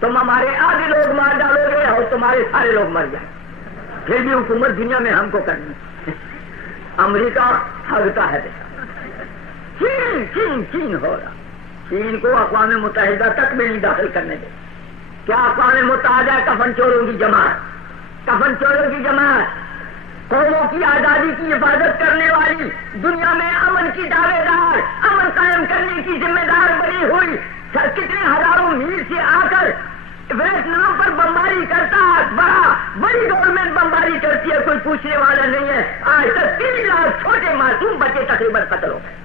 تم ہمارے آدھے لوگ مار ڈالو گے اور تمہارے سارے لوگ مر جائیں. پھر بھی حکومت دنیا میں ہم کو کرنی. امریکہ ہگتا ہے. چین چین چین ہو رہا. چین کو اقوام متحدہ تک میں نہیں داخل کرنے دے. کیا اقوام متحدہ کفن چوروں کی جماعت، کفن چوروں کی جماعت، قوموں کی آزادی کی حفاظت کرنے والی، دنیا میں امن کی دعوے دار، امن قائم کرنے کی ذمہ دار بنی ہوئی، کتنے ہزاروں میل سے آ کر ویتنام پر بمباری کرتا ہے. بڑی گورنمنٹ بمباری کرتی ہے، کوئی پوچھنے والا نہیں ہے. آج تک 3 لاکھ چھوٹے معصوم بچے تقریباً قتل ہو گئے.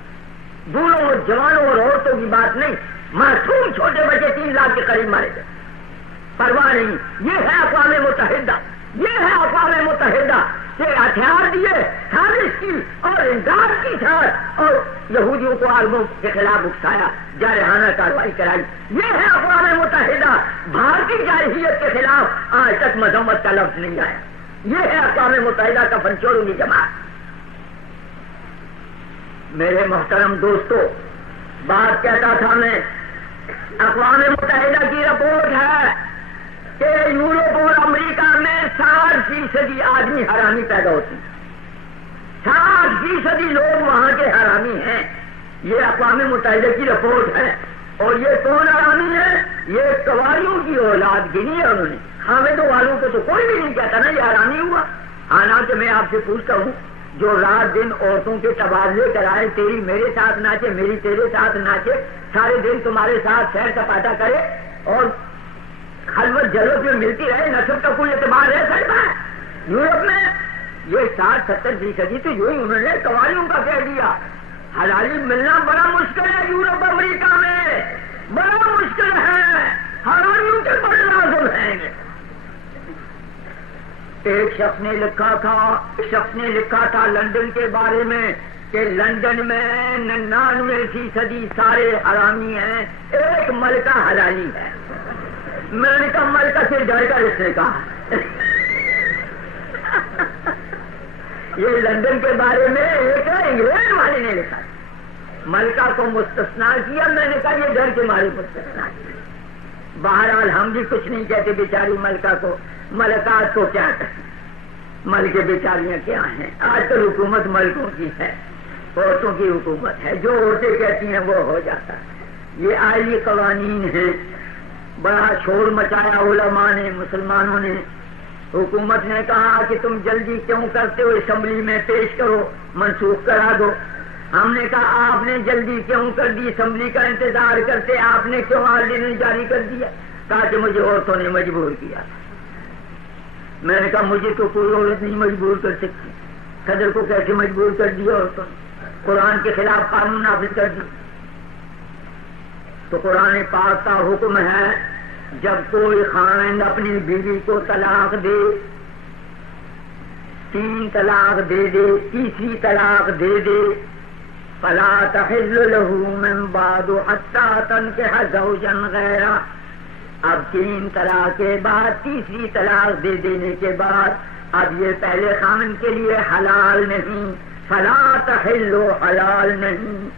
بوڑھوں اور جوانوں اور عورتوں کی بات نہیں، معصوم چھوٹے بچے 3 لاکھ کے قریب مارے گئے. پرواہ نہیں. یہ ہے اقوام متحدہ، یہ ہے اقوام متحدہ کہ ہتھیار دیے، سازش کی اور امداد کی ساتھ، اور یہودیوں کو عالموں کے خلاف اکسایا، جارحانہ کارروائی کرائی. یہ ہے اقوام متحدہ. بھارتی جارحیت کے خلاف آج تک مذمت کا لفظ نہیں آیا. یہ ہے اقوام متحدہ کا فنچوروں کی جماعت. میرے محترم دوستو، بات کہتا تھا میں، اقوام متحدہ کی رپورٹ ہے کہ یورپ اور امریکہ میں 60% آدمی حرامی پیدا ہوتی ہیں. 60% لوگ وہاں کے حرامی ہیں. یہ اقوام متحدہ کی رپورٹ ہے. اور یہ کون حرامی ہے؟ یہ کواریوں کی اولاد گنی ہے انہوں نے. خاوندوں والوں کو تو کوئی بھی نہیں کہتا نا یہ حرامی ہوا. حالانکہ میں آپ سے پوچھتا ہوں، جو رات دن عورتوں کے تبادلے کرائے، تیری میرے ساتھ ناچے، میری تیرے ساتھ ناچے، سارے دن تمہارے ساتھ سیر سپاٹا کرے اور خلوت جلوت میں ملتی رہے، نسب کا کوئی اعتبار رہ سکتا ہے؟ یورپ میں یہ 60-70% تو یوں ہی انہوں نے کواریوں کا کہہ دیا. حلالی ملنا بڑا مشکل ہے یورپ امریکہ میں، بڑا مشکل ہے. حرامیوں کے بڑے لازم ہیں. ایک شخص نے لکھا تھا لندن کے بارے میں کہ لندن میں 99% سارے حرامی ہیں، 1 ملکہ حلالی ہے. میں نے کہا ملکہ سے ڈر کر اس نے کہا. یہ لندن کے بارے میں ایک انگلینڈ والے نے لکھا، ملکہ کو مستثنا کیا. میں نے کہا یہ ڈر کے مارے مستثنا کیا. بہرحال ہم بھی کچھ نہیں کہتے بیچاری ملکہ کو. ملکات کو کیا کہیں، ملکے بیچاریاں کیا ہیں. آج کل حکومت ملکوں کی ہے، عورتوں کی حکومت ہے. جو عورتیں کہتی ہیں وہ ہو جاتا ہے. یہ آئلی قوانین ہیں. بڑا شور مچایا علماء نے، مسلمانوں نے. حکومت نے کہا کہ تم جلدی کیوں کرتے ہو، اسمبلی میں پیش کرو، منسوخ کرا دو. ہم نے کہا آپ نے جلدی کیوں کر دی؟ اسمبلی کا انتظار کرتے آپ نے کیوں آرڈیننس جاری کر دیا؟ کہا کہ مجھے عورتوں نے مجبور کیا. میں نے کہا مجھے تو کوئی عورت نہیں مجبور کر سکتی. صدر کو کیسے مجبور کر دیا عورتوں نے؟ قرآن کے خلاف قانون نافذ کر دی. تو قرآن پاک کا حکم ہے جب کوئی خاوند اپنی بیوی کو طلاق دے، 3 طلاق دے دے، تیسری طلاق دے دے، فلا تحل له من بعد حتى تنكح زوجا غيره. اب 3 طلاق کے بعد تیسری طلاق دے دینے کے بعد اب یہ پہلے خاوند کے لیے حلال نہیں. فلا تحل، حلال نہیں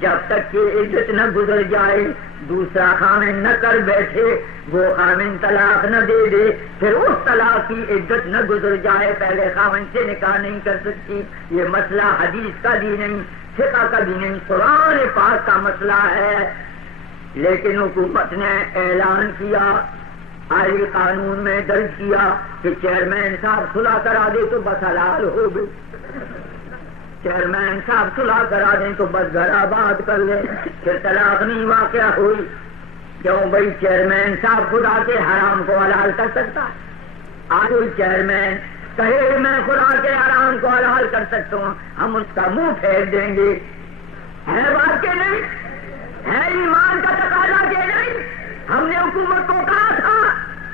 جب تک کہ عدت نہ گزر جائے، دوسرا خاوند نہ کر بیٹھے، وہ خاوند طلاق نہ دے دے، پھر اس طلاق کی عدت نہ گزر جائے پہلے خاوند سے نکاح نہیں کر سکتی. یہ مسئلہ حدیث کا بھی نہیں، فقہ کا بھی نہیں، قرآن پاک کا مسئلہ ہے. لیکن حکومت نے اعلان کیا، آئی قانون میں درج کیا کہ چیئرمین صاحب صلح کرا دے تو بس حلال ہو گئی. چیئرمین صاحب صلح کرا دیں تو بس گھر آباد کر لیں، پھر طلاق نہیں واقع ہوئی. کیوں بھائی؟ چیئرمین صاحب خدا کے حرام کو حلال کر سکتا ہے؟ آج چیئرمین کہے میں خدا کے حرام کو حلال کر سکتا ہوں، ہم اس کا منہ پھیر دیں گے. ہے بات کہ نہیں؟ ہے ایمان کا تقاضا کہ نہیں؟ ہم نے حکومت کو کہا تھا،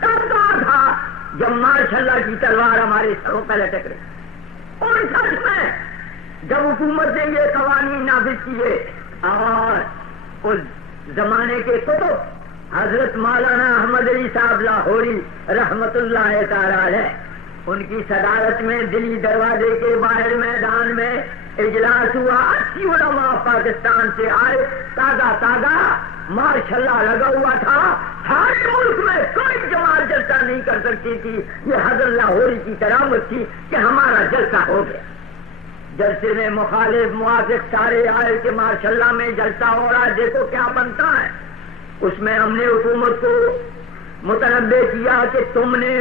تب کہا تھا جب ماشاء اللہ کی تلوار ہمارے سروں پہ لٹک رہی. اور سچ میں جب حکومت نے یہ قوانین نافذ کیے، اور اس زمانے کے کتب حضرت مولانا احمد علی صاحب لاہوری رحمت اللہ تعالی علیہ، ان کی صدارت میں دلی دروازے کے باہر میدان میں اجلاس ہوا. 80 علماء پاکستان سے آئے، تازہ تازہ ماشاء اللہ لگا ہوا تھا. سارے ملک میں کوئی جماعت جلسہ نہیں کر سکتی تھی. یہ حضرت لاہوری کی کرامت تھی کہ ہمارا جلسہ ہو گیا. جلسے میں مخالف موافق سارے آئے کہ ماشاء اللہ میں جلسہ ہو رہا ہے، دیکھو کیا بنتا ہے. اس میں ہم نے حکومت کو متنبع کیا کہ تم نے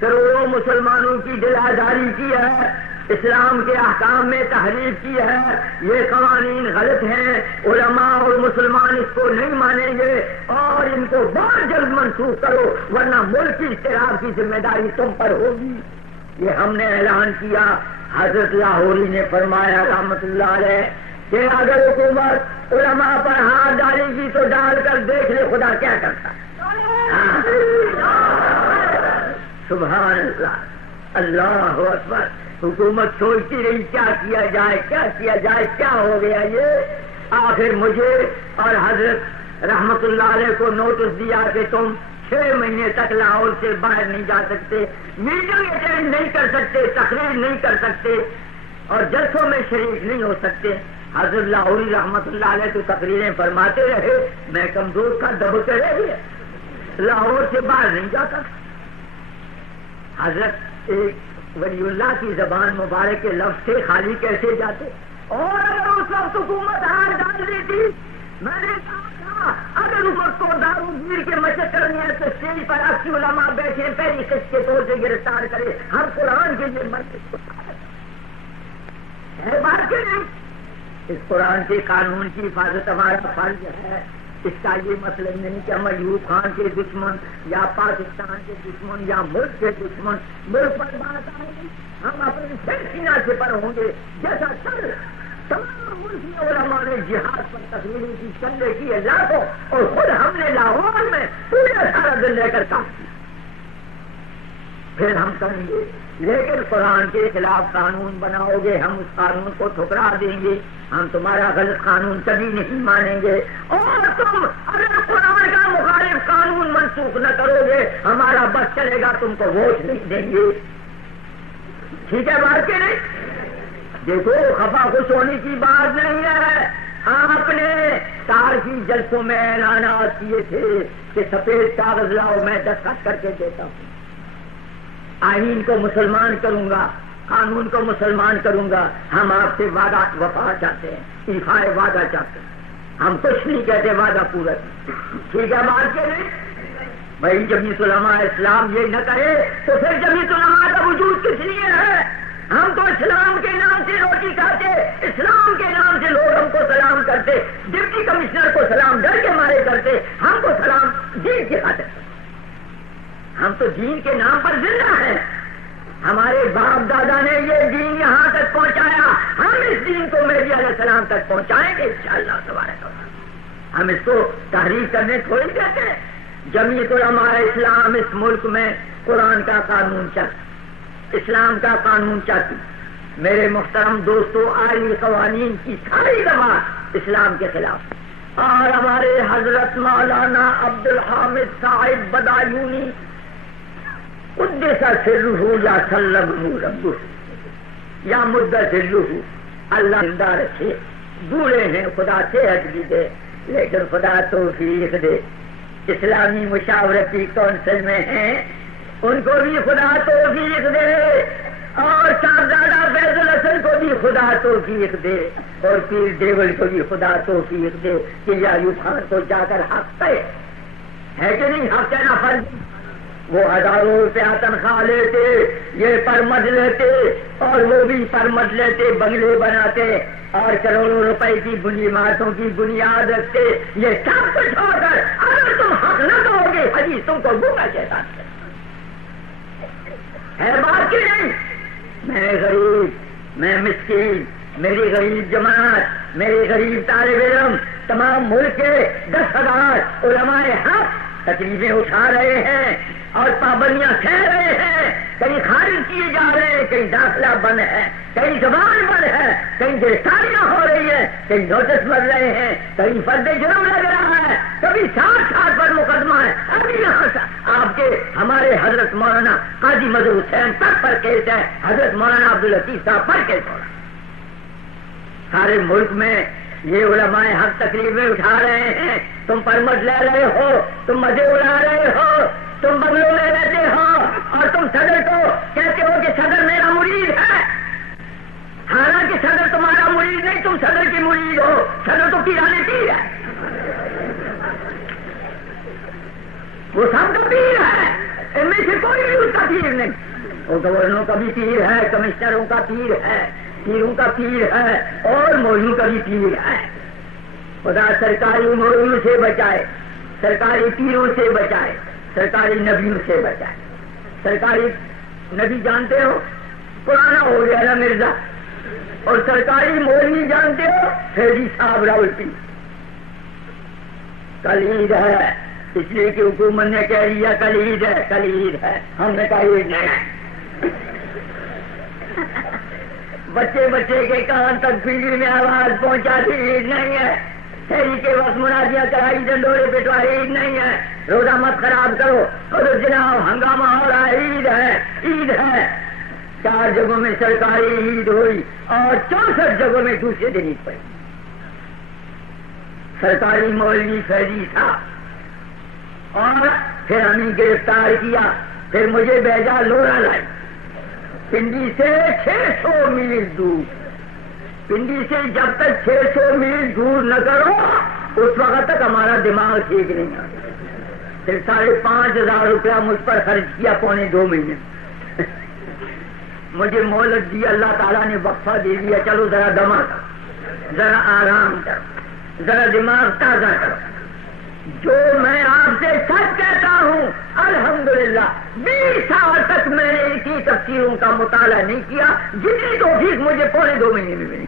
کروڑوں مسلمانوں کی دل آزاری کی ہے، اسلام کے احکام میں تحریف کی ہے، یہ قوانین غلط ہیں، علماء اور مسلمان اس کو نہیں مانیں گے اور ان کو بہت جلد منسوخ کرو ورنہ ملک کی اشتراک کی ذمہ داری تم پر ہوگی. یہ ہم نے اعلان کیا. حضرت لاہوری نے فرمایا رحمت اللہ علیہ کہ اگر حکومت علماء پر ہاتھ ڈالے گی تو ڈال کر دیکھ لے خدا کیا کرتا ہے. سبحان اللہ، اللہ اکبر. حکومت سوچتی رہی کیا کیا جائے، کیا کیا جائے، کیا ہو گیا یہ. آخر مجھے اور حضرت رحمت اللہ علیہ کو نوٹس دیا کہ تم 6 مہینے تک لاہور سے باہر نہیں جا سکتے، میٹنگ اٹینڈ نہیں کر سکتے، تقریر نہیں کر سکتے اور جلسوں میں شریک نہیں ہو سکتے. حضرت لاہوری رحمت اللہ علیہ تو تقریریں فرماتے رہے، میں کمزور تھا، دبتے رہ گیا، لاہور سے باہر نہیں جاتا. حضرت ایک ولی اللہ کی زبان مبارک کے لفظ سے خالی کیسے جاتے. اور اگر اس وقت حکومت ہار ڈال دیتی، میں نے کہا اگر اس وقت کو داروگیر کے مشق کرنی ہے تو اسٹیج پر 80 علماء بیٹھے پہلی قسط کے طور سے گرفتار کرے. ہر قرآن کے لیے مسجد ہے بات کے نہیں. اس قرآن کے قانون کی حفاظت ہمارا فرض ہے. اس کا یہ مطلب نہیں کہ ہم ایوب خان کے دشمن یا پاکستان کے دشمن یا ملک کے دشمن. ملک پر بات آئے گی ہم اپنے سینا سے پر ہوں گے. جیسا کل تمام ملکی علماء نے جہاد پر تقریروں کی چندے کی ہے لاکھوں، اور خود ہم نے لاہور میں پورے سارا دن لے کر کام کیا. پھر ہم کریں گے، لیکن قرآن کے خلاف قانون بناؤ گے ہم اس قانون کو ٹھکرا دیں گے. ہم تمہارا غلط قانون کبھی نہیں مانیں گے. اور تم اگر قرآن کا مخالف قانون منسوخ نہ کرو گے ہمارا بس چلے گا، تم کو ووٹ نہیں دیں گے. ٹھیک ہے بات کے نہیں؟ دیکھو خفا خوش ہونے کی بات نہیں ہے. آپ نے تاریخی جلسوں میں اعلانات کیے تھے کہ سفید کاغذ لاؤ میں دستخط کر کے دیتا ہوں، آئین کو مسلمان کروں گا، قانون کو مسلمان کروں گا. ہم آپ سے وعدہ وفا چاہتے ہیں، ایفائے وعدہ چاہتے ہیں. ہم کچھ نہیں کہتے، وعدہ پورا. ٹھیک ہے بات کے نہیں بھائی؟ جمعیت علماء اسلام یہ نہ کرے تو پھر جمعیت علماء کا وجود کس لیے ہے؟ ہم تو اسلام کے نام سے روٹی کھاتے، اسلام کے نام سے لوگ ہم کو سلام کرتے، ڈپٹی کمشنر کو سلام ڈر کے مارے کرتے، ہم کو سلام دین کی خاطر۔ ہم تو دین کے نام پر زندہ ہیں، ہمارے باپ دادا نے یہ دین یہاں تک پہنچایا، ہم اس دین کو مہدی علیہ السلام تک پہنچائیں گے انشاءاللہ تبارک و تعالی۔ ہم اس کو تحریر کرنے تھوڑی دیتے ہیں۔ جمعیت علماء اسلام اس ملک میں قرآن کا قانون چاہتی، اسلام کا قانون چاہتی۔ میرے محترم دوستو، آئینی قوانین کی ساری دفعہ اسلام کے خلاف، اور ہمارے حضرت مولانا عبدالحامد صاحب بدایونی قدس سرہ یا سلمہ ربہ یا مدت سرہ، اللہ زندہ رکھے، بوڑھے ہیں، خدا صحت بھی دے، لیکن خدا توفیق دے۔ اسلامی مشاورتی کونسل میں ہیں، ان کو بھی خدا توفیق دے، اور صاحبزادہ فیض الحسن کو بھی خدا توفیق دے، اور پیر دیول کو بھی خدا توفیق دے کہ یہ ایوب خان کو جا کر حق پہ ہے کہ نہیں، حق کہنا فرض۔ وہ ہزاروں روپیہ تنخواہ لیتے، یہ پرمٹ لیتے، اور وہ بھی پرمٹ لیتے، بنگلے بناتے، اور کروڑوں روپے کی عمارتوں کی بنیاد رکھتے۔ یہ سب کچھ چھوڑ کر اگر تم حق نہ دو گے، حدیث تم کو گھومنا چاہتا ہے بات کی نہیں۔ میں غریب، میں مسکین، میری غریب جماعت، میری غریب طالب علم، تمام ملک کے 10,000 علماء حق تکلیفیں اٹھا رہے ہیں اور پابندیاں سہ رہے ہیں، کہیں خارج کیے جا رہے ہیں، کہیں داخلہ بند ہے، کہیں زبان بند ہے، کہیں گرفتاریاں ہو رہی ہیں، کہیں نوٹس مر رہے ہیں، کہیں فرد جرم لگ رہا ہے، کبھی 60 پر مقدمہ ہے۔ ابھی یہاں سے آپ کے ہمارے حضرت مولانا قاضی مظہر حسین تک پر کیس ہے، حضرت مولانا عبداللطیف صاحب پر کیس ہو رہا ہے۔ سارے ملک میں یہ علماء حق تکلیفیں اٹھا رہے ہیں، تم پرمٹ لے رہے ہو، تم مزے اڑا رہے ہو، تم بنگلوں میں رہتے ہو، اور تم صدر کو کہتے ہو کہ صدر میرا مرید ہے، حالانکہ صدر تمہارا مرید نہیں، تم صدر کی مرید ہو۔ صدر تو پیرانے پیر ہے، وہ سب کا پیر ہے، ان میں سے کوئی بھی اس کا پیر نہیں۔ وہ گورنروں کا بھی پیر ہے، کمشنروں کا پیر ہے، پیروں کا پیر ہے، اور مولویوں کا بھی پیر ہے۔ خدا سرکاری مولویوں سے بچائے، سرکاری پیروں سے بچائے، سرکاری نبیوں سے بچائے۔ سرکاری نبی جانتے ہو، پرانا ہو گیا نا مرزا، اور سرکاری مولوی جانتے ہو، فیضی صاحب راولپی۔ کل عید ہے، اس لیے کہ حکومت نے کہہ دیا کل عید ہے، کل عید ہے، ہم نے کہا عید نہیں ہے۔ بچے بچے کے کان تک بجلی میں آواز پہنچاتی، عید نہیں ہے۔ شہری کے وقت منادیاں کرائی، ڈنڈورے پٹوائے، عید نہیں ہے۔ روزہ مت خراب کرو، خود جناب ہنگامہ ہو رہا ہے، عید ہے، عید ہے۔ 4 جگہوں میں سرکاری عید ہوئی اور 64 جگہوں میں دوسرے دن عید پڑی۔ سرکاری مولوی فیضی تھا، اور پھر ہمیں گرفتار کیا، پھر مجھے بھیجا لورا لائی، پنڈی سے 600 میل دور۔ پنڈی سے جب تک 600 میل دور نہ کرو، اس وقت تک ہمارا دماغ ٹھیک نہیں آتا۔ پھر 5,500 روپیہ مجھ پر خرچ کیا، پونے 2 مہینے۔ مجھے مہلت دی، اللہ تعالیٰ نے وقفہ دے دیا، چلو ذرا دما کرو، ذرا آرام کرو، ذرا دماغ تازہ کرو۔ جو میں آپ سے سچ کہتا ہوں، الحمدللہ 20 سال تک میں نے ان کی تفسیروں کا مطالعہ نہیں کیا، جتنی توفیق مجھے پونے 2 مہینے میں ملی۔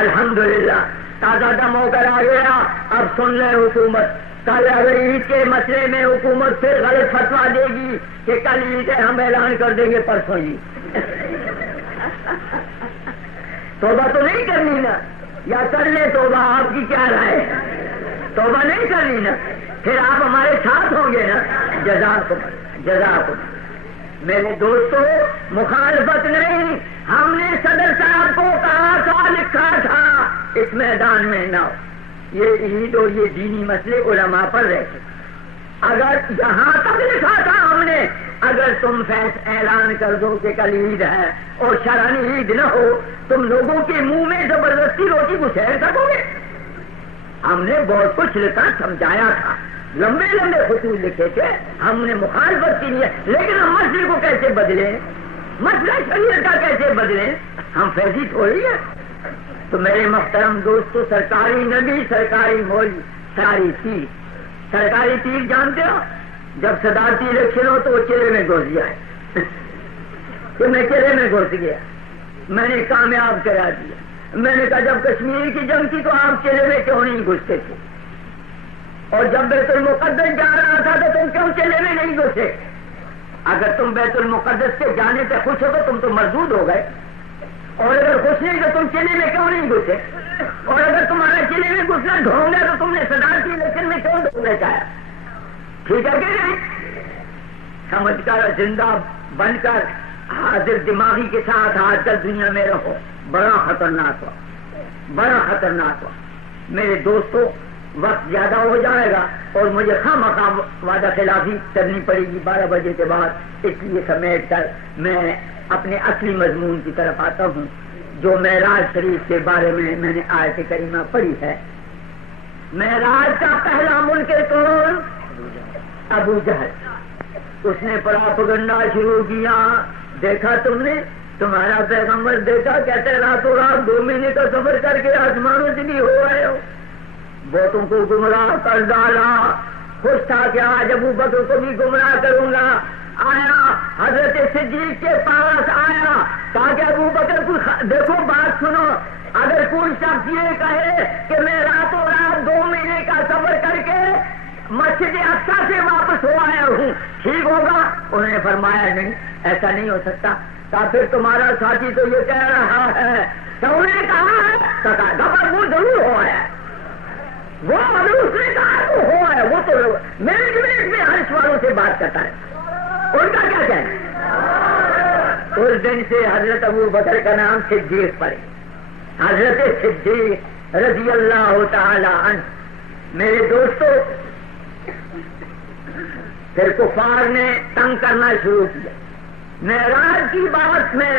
الحمدللہ تازہ دم ہو کر آ گیا۔ اب سن لیں حکومت، کل اگر عید کے مسئلے میں حکومت پھر غلط فتویٰ دے گی کہ کل عید ہے، ہم اعلان کر دیں گے پرسوں ہی۔ توبہ تو نہیں کرنی نا، یا کر لیں توبہ؟ آپ کی کیا رائے ہے؟ توبہ نہیں کرنی نا، پھر آپ ہمارے ساتھ ہوں گے نا۔ جزاکم میرے دوستو، مخالفت نہیں، ہم نے صدر صاحب کو کہا تھا، لکھا تھا اس میدان میں نہ ہو، یہ عید اور یہ دینی مسئلے علماء پر رہتے۔ اگر یہاں تک لکھا تھا ہم نے، اگر تم اعلان کر دو کہ کل عید ہے اور شرعاً عید نہ ہو، تم لوگوں کے منہ میں زبردستی روٹی کو شہر سکو گے؟ ہم نے بہت کچھ لکھا، سمجھایا تھا، لمبے لمبے خطوط لکھے تھے، ہم نے مخالفت کی ہے، لیکن ہم مسئلے کو کیسے بدلیں؟ مسئلہ شریعت کا کیسے بدلے؟ ہم فیضی تھوڑی ہے. تو میرے محترم دوستو، سرکاری نبی، سرکاری مولوی، سرکاری پیر جانتے ہو؟ جب صدارتی الیکشن ہو تو وہ چہرے میں گھس جائے تو میں چہرے میں گھس گیا، میں نے کامیاب کرا دیا. میں نے کہا جب کشمیر کی جنگ تھی تو آپ چہرے میں کیوں نہیں گھستے تھے؟ اور جب بیت المقدس جا رہا تھا تو تم کیوں چہرے میں نہیں گھسے؟ اگر تم بیت المقدس کے جانے سے خوش ہو تو تم مردود ہو گئے، اور اگر خوش نہیں تو تم چلے میں کیوں نہیں گھسے؟ اور اگر تمہارا چلے میں گھسنا ڈھونگ ہے تو تم نے صدارتی الیکشن میں کیوں ڈھونگنا چاہا؟ ٹھیک ہے کہ نہیں؟ سمجھ کر زندہ بن کر حاضر دماغی کے ساتھ آج کل دنیا میں رہو. بڑا خطرناک ہوا، بڑا خطرناک ہوا. میرے دوستوں، وقت زیادہ ہو جائے گا اور مجھے خواہ وعدہ خلافی کرنی پڑے گی 12 بجے کے بعد، اس لیے سمیٹ کر میں اپنے اصلی مضمون کی طرف آتا ہوں جو معراج شریف کے بارے میں نے آیت کریمہ پڑھی ہے. معراج کا پہلا منکر کون؟ ابو جہل. اس نے پراپگنڈا شروع کیا. دیکھا تم نے؟ تمہارا پیغمبر دیکھا، کہتے راتوں رات 2 مہینے کا سفر کر کے آسمانوں سے بھی ہو رہے ہو. بہتوں کو گمراہ کر ڈالا. خوش تھا کہ آج ابو بکر کو بھی گمراہ کروں گا. آیا حضرت صدیق کے پاس آیا تاکہ ابو بکر کو دیکھو بات سنو، اگر کوئی شخص یہ کہے کہ میں راتوں رات 2 مہینے کا سفر کر کے مسجد اقصی سے واپس ہو آیا ہوں، ٹھیک ہوگا؟ انہوں نے فرمایا نہیں، ایسا نہیں ہو سکتا. پھر تمہارا ساتھی تو یہ کہہ رہا ہے کہ انہوں نے کہا ہے وہ ضرور ہوا ہے، وہ ابھی اس نے کہا تو ہوا ہے، وہ تو منٹ میں ہر والوں سے بات کرتا ہے. ان کا کیا کہنا؟ اس دن سے حضرت ابو بکر کا نام صدیق پڑے، حضرت صدیق رضی اللہ تعالی عنہ. میرے دوستو، پھر کفار نے تنگ کرنا شروع کیا. معراج کی بات میں،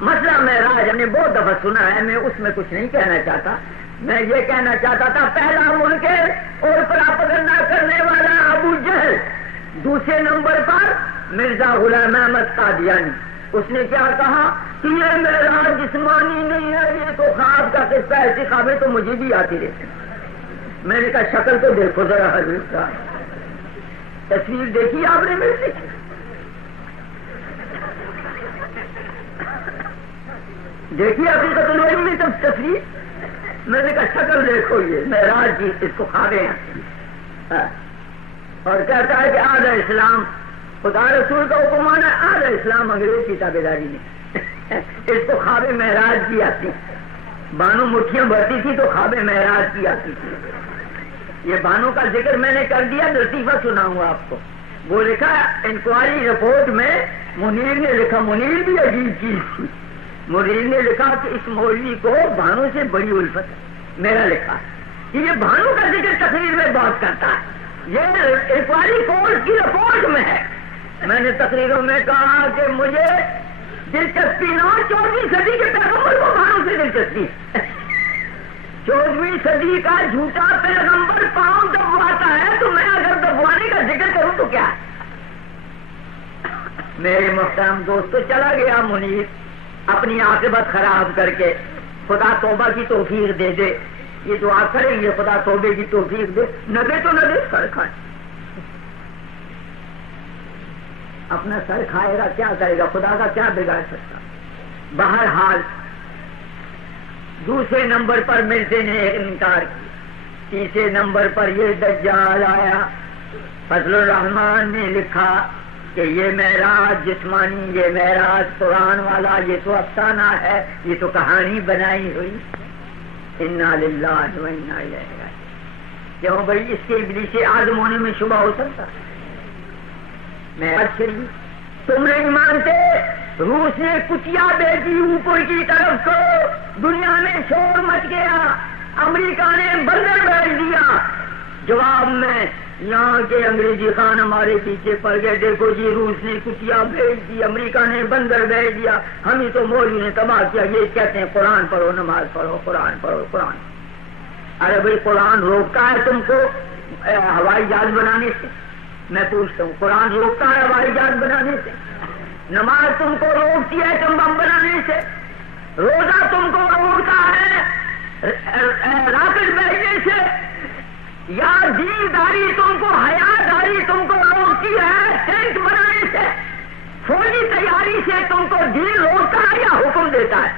مسئلہ معراج ہم نے بہت دفعہ سنا ہے، میں اس میں کچھ نہیں کہنا چاہتا. میں یہ کہنا چاہتا تھا پہلا منکر اور پراپگنڈا کرنے والا ابو جہل. دوسرے نمبر پر مرزا غلام احمد قادیانی. اس نے کیا کہا کہ یہ معراج جسمانی نہیں ہے، یہ تو خواب کا قصہ ہے. ایسی خوابیں تو مجھے بھی آتی رہتی. میں نے کہا شکل تو دیکھو ذرا حضرت کا، تصویر دیکھی آپ نے میری؟ دیکھیے اپنی کتنوئی میں تب تصویر. میں نے کہا شکل دیکھو، یہ معراج کی اس کو خوابیں ہیں. اور کہتا ہے کہ آدھا اسلام خدا رسول کا حکم آنا ہے، آدھا اسلام انگریز کی تابے داری میں. اس کو خواب معراج کی آتی. بانو مٹھیاں بھرتی تھی تو خواب معراج کی آتی تھی. یہ بانو کا ذکر میں نے کر دیا، لطیفہ سناؤں گا آپ کو. وہ لکھا انکوائری رپورٹ میں، منیر نے لکھا، منیر بھی عجیب چیز تھی. منیر نے لکھا کہ اس مولوی کو بانو سے بڑی الفت ہے. میرا لکھا کہ یہ بانو کا ذکر تقریر میں بہت کرتا ہے، یہ انکوائری کورٹ کی رپورٹ میں ہے. میں نے تقریروں میں کہا کہ مجھے دلچسپی نہ 14ویں صدی کے پیغمبر کو بانو سے دلچسپی. 14ویں صدی کا جھوٹا پیغمبر پاؤں دبواتا ہے تو میں اگر دبوانے کا ذکر کروں تو کیا؟ میرے محترم دوستو، چلا گیا منیر اپنی عاقبت خراب کر کے. خدا توبہ کی توفیق دے دے. یہ دعا کریں گے خدا توبے کی توفیق دے، نہ دے تو نہ دے، سر کھائے. اپنا سر کھائے گا، کیا کرے گا؟ خدا کا کیا بگاڑ سکتا؟ بہرحال دوسرے نمبر پر مرزے نے انکار کیا. تیسرے نمبر پر یہ دجال آیا. فضل الرحمان نے لکھا کہ یہ معراج جسمانی، یہ معراج قرآن والا، یہ تو افسانہ ہے، یہ تو کہانی بنائی ہوئی. انا للہ و انا الیہ راجعون. کیوں بھائی؟ اس کے ابلیس اعظم ہونے میں شبہ ہو سکتا؟ معراج شریف تم نہیں مانتے. روس نے کتیا بیچی اوپر کی طرف کو، دنیا میں شور مچ گیا. امریکہ نے بندر بھیج دیا. جواب میں یہاں کے انگریزی خان ہمارے پیچھے پڑ گئے. دیکھو جی، روس نے کتیا بھیج دی، امریکہ نے بندر بھیج دیا، ہم ہی تو مولوی نے تباہ کیا. یہ کہتے ہیں قرآن پڑھو، نماز پڑھو، قرآن پڑھو، قرآن. ارے بھائی قرآن روکتا ہے تم کو ہوائی جہاز بنانے سے؟ میں پوچھتا ہوں، قرآن روکتا ہے ہوائی جہاز بنانے سے؟ نماز تم کو روکتی ہے تم بم بنانے سے، روزہ تم کو روکتا ہے راکٹ بھیجنے سے، یا دینداری تم کو، حیاداری تم کو روکتی ہے ٹینٹ بنانے سے، فوجی تیاری سے تم کو دین روکتا ہے یا حکم دیتا ہے؟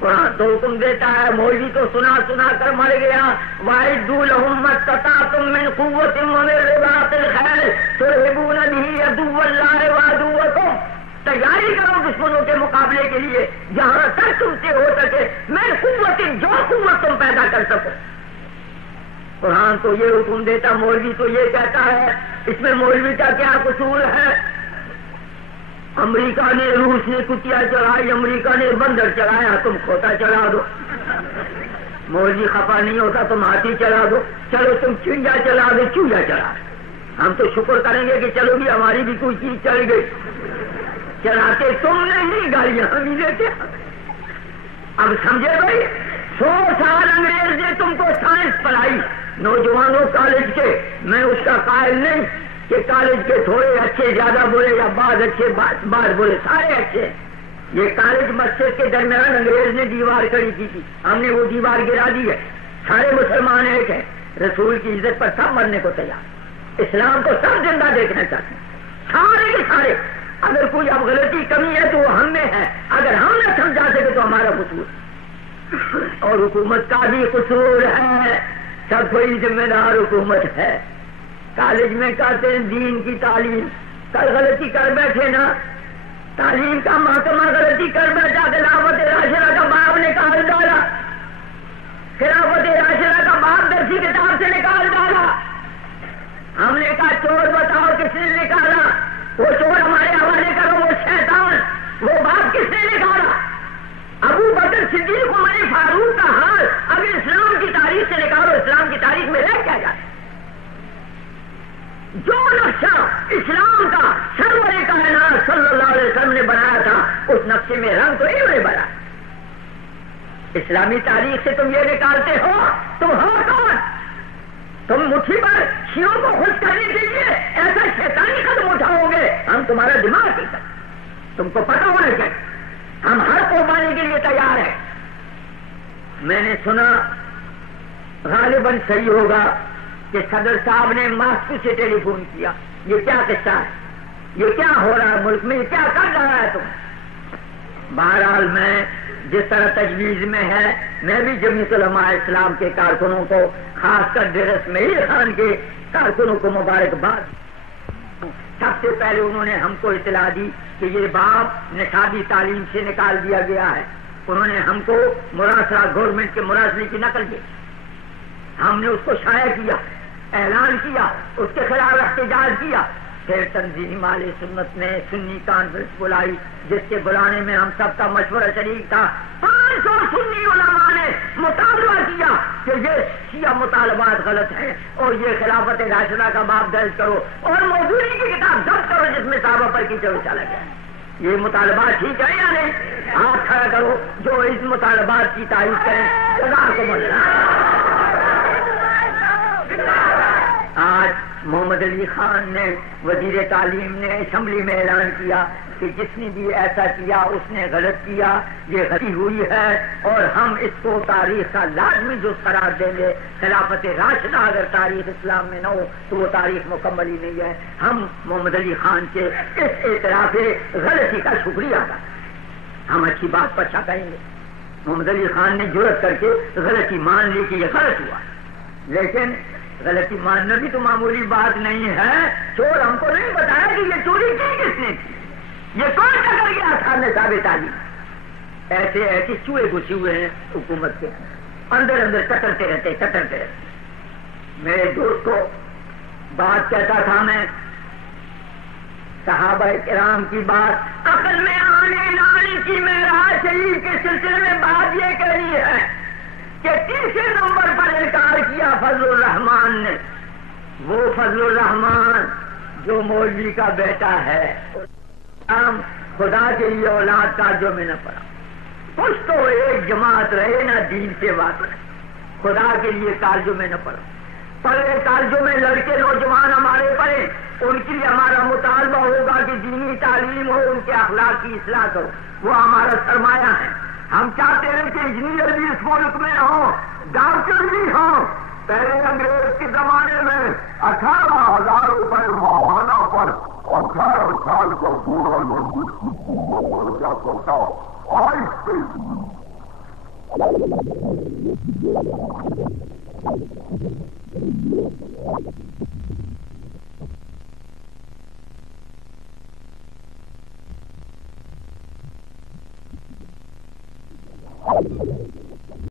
قرآن تو حکم دیتا ہے، مولوی تو سنا سنا کر مر گیا، وَأَعِدُّوا لَهُم مَّا اسْتَطَعْتُم مِّن قُوَّةٍ وَمِن رِّبَاطِ الْخَيْلِ تُرْهِبُونَ بِهِ عَدُوَّ اللَّهِ وَعَدُوَّكُمْ، تیاری کرو دشمنوں کے مقابلے کے لیے جہاں تک تم سے ہو سکے، میں قوت، جو قوت تم پیدا کر سکو۔ قرآن تو یہ حکم دیتا، مولوی تو یہ کہتا ہے، اس میں مولوی کا کیا قصور ہے؟ امریکہ نے، روس نے کتیا چڑھائی، امریکہ نے بندر چڑھایا، تم کھوتا چڑھا دو۔ مولوی خفا نہیں ہوتا، تم ہاتھی چڑھا دو، چلو تم چڑیا چلا دو، چوہا چڑھا دو، ہم تو شکر کریں گے کہ چلو بھی ہماری بھی کوئی چیز چڑھ گئی۔ چڑھاتے تم نہیں، گالیاں ہم ہی دیتے۔ اب سمجھے بھائی، 100 سال انگریز نے تم کو سائنس پڑھائی، نوجوانوں کالج کے، میں اس کا قائل نہیں کہ کالج کے تھوڑے اچھے زیادہ برے یا بعض اچھے بعض برے، سارے اچھے۔ یہ کالج مسجد کے درمیان انگریز نے دیوار کھڑی کی تھی، ہم نے وہ دیوار گرا دی ہے، سارے مسلمان ایک ہیں، رسول کی عزت پر سب مرنے کو تیار، اسلام کو سب زندہ دیکھنا چاہتے ہیں، سارے کے سارے۔ اگر کوئی اب غلطی کمی ہے تو وہ ہم میں ہے، اگر ہم نہ سمجھا سکے تو ہمارا قصور، اور حکومت کا بھی قصور ہے، سب کوئی ذمہ دار حکومت ہے۔ کالج میں کہتے ہیں دین کی تعلیم، کل غلطی کر بیٹھے نا، تعلیم کا محکمہ غلطی کر بیٹھا، خلافت راشدہ کا باپ نکال ڈالا، خلافت راشدہ کا باپ درسی کتاب سے نکال ڈالا۔ ہم نے کہا چور بتاؤ کس نے نکالا، وہ چور ہمارے حوالے کرو، وہ شیطان، وہ باپ کس نے نکالا؟ ابو بکر صدیق عمر فاروق کا حال اگر اسلام کی تاریخ سے نکالو، اسلام کی تاریخ میں رہ کیا جائے؟ جو نقشہ اسلام کا سرور کائنات صلی اللہ علیہ وسلم نے بنایا تھا، اس نقشے میں رنگ تو انہوں نے بنا۔ اسلامی تاریخ سے تم یہ نکالتے ہو، تم ہو کون؟ تم مٹھی پر شیعوں کو خوش کرنے کے لیے ایسا شیطانی قدم اٹھاؤ گے، ہم تمہارا دماغ نہیں کرتے، تم کو پتہ ہونا چاہیے، ہم ہر قربانی کے لیے تیار ہیں۔ میں نے سنا غالباً صحیح ہوگا کہ صدر صاحب نے ماسکو سے ٹیلی فون کیا، یہ کیا قصہ ہے، یہ کیا ہو رہا ہے ملک میں، یہ کیا کر رہا ہے تم؟ بہرحال میں جس طرح تجویز میں ہے، میں بھی جمعیت علماء اسلام کے کارکنوں کو، خاص کر ڈیرہ اسماعیل خان کے کارکنوں کو مبارکباد۔ سب سے پہلے انہوں نے ہم کو اطلاع دی کہ یہ باپ نصابی تعلیم سے نکال دیا گیا ہے، انہوں نے ہم کو مراسلہ گورنمنٹ کے مراسلے کی نقل دی، ہم نے اس کو شائع کیا، اعلان کیا، اس کے خلاف احتجاج کیا۔ پھر تنظیم اہل سنت نے سنی کانفرنس بلائی، جس کے بلانے میں ہم سب کا مشورہ شریک تھا۔ 500 سنی علماء نے مطالبہ کیا کہ یہ شیعہ مطالبات غلط ہیں اور یہ خلافت راشدہ کا باب درج کرو اور موجودی کی کتاب ضبط کرو جس میں صحابہ پر کیچڑ اچھالا گیا۔ یہ مطالبات ٹھیک ہے یا نہیں؟ ہاتھ کھڑا کرو جو اس مطالبات کی تائید کریں، سزا کو ملنا۔ آج محمد علی خان نے، وزیر تعلیم نے اسمبلی میں اعلان کیا کہ جس نے بھی ایسا کیا اس نے غلط کیا، یہ غلطی ہوئی ہے اور ہم اس کو تاریخ کا لازمی جز قرار دیں گے۔ خلافت راشدہ اگر تاریخ اسلام میں نہ ہو تو وہ تاریخ مکمل ہی نہیں ہے۔ ہم محمد علی خان کے اس اعتراف غلطی کا شکریہ ادا کریں، ہم اچھی بات پر کہیں گے۔ محمد علی خان نے جرأت کر کے غلطی مان لی کہ یہ غلط ہوا، لیکن غلطی ماننا بھی تو معمولی بات نہیں ہے۔ چور ہم کو نہیں بتایا کہ یہ چوری کی کس نے کی، یہ کون ٹکر گیا تھا نصاب تعلیم۔ ایسے چوہے گھسے ہوئے ہیں حکومت کے اندر اندر، کٹرتے رہتے۔ میرے دوست کو بات کہتا تھا میں، صحابہ کرام کی بات عقل میں آنے لانے کی معراج شریف کے سلسلے میں بات یہ کہی ہے کہ تیسرے نمبر پر انکار کیا فضل الرحمان نے، وہ فضل الرحمان جو مولوی کا بیٹا ہے، خدا کے لیے اولاد ترجمے نہ پڑا، کچھ تو ایک جماعت رہے نہ دین سے واقف، خدا کے لیے ترجمے نہ پڑا، پڑھے ترجمے لڑکے نوجوان ہمارے پڑھے، ان کے لیے ہمارا مطالبہ ہوگا کہ دینی تعلیم ہو، ان کے اخلاق کی اصلاح کرو، وہ ہمارا سرمایہ ہے۔ ہم چاہتے ہیں کہ انجینئر بھی اس ملک میں ہوں، ڈاکٹر بھی ہوں۔ پہلے انگریز کے زمانے میں 18,000 روپئے ماہانہ پر 18 سال کا پورا کیا کرتا آج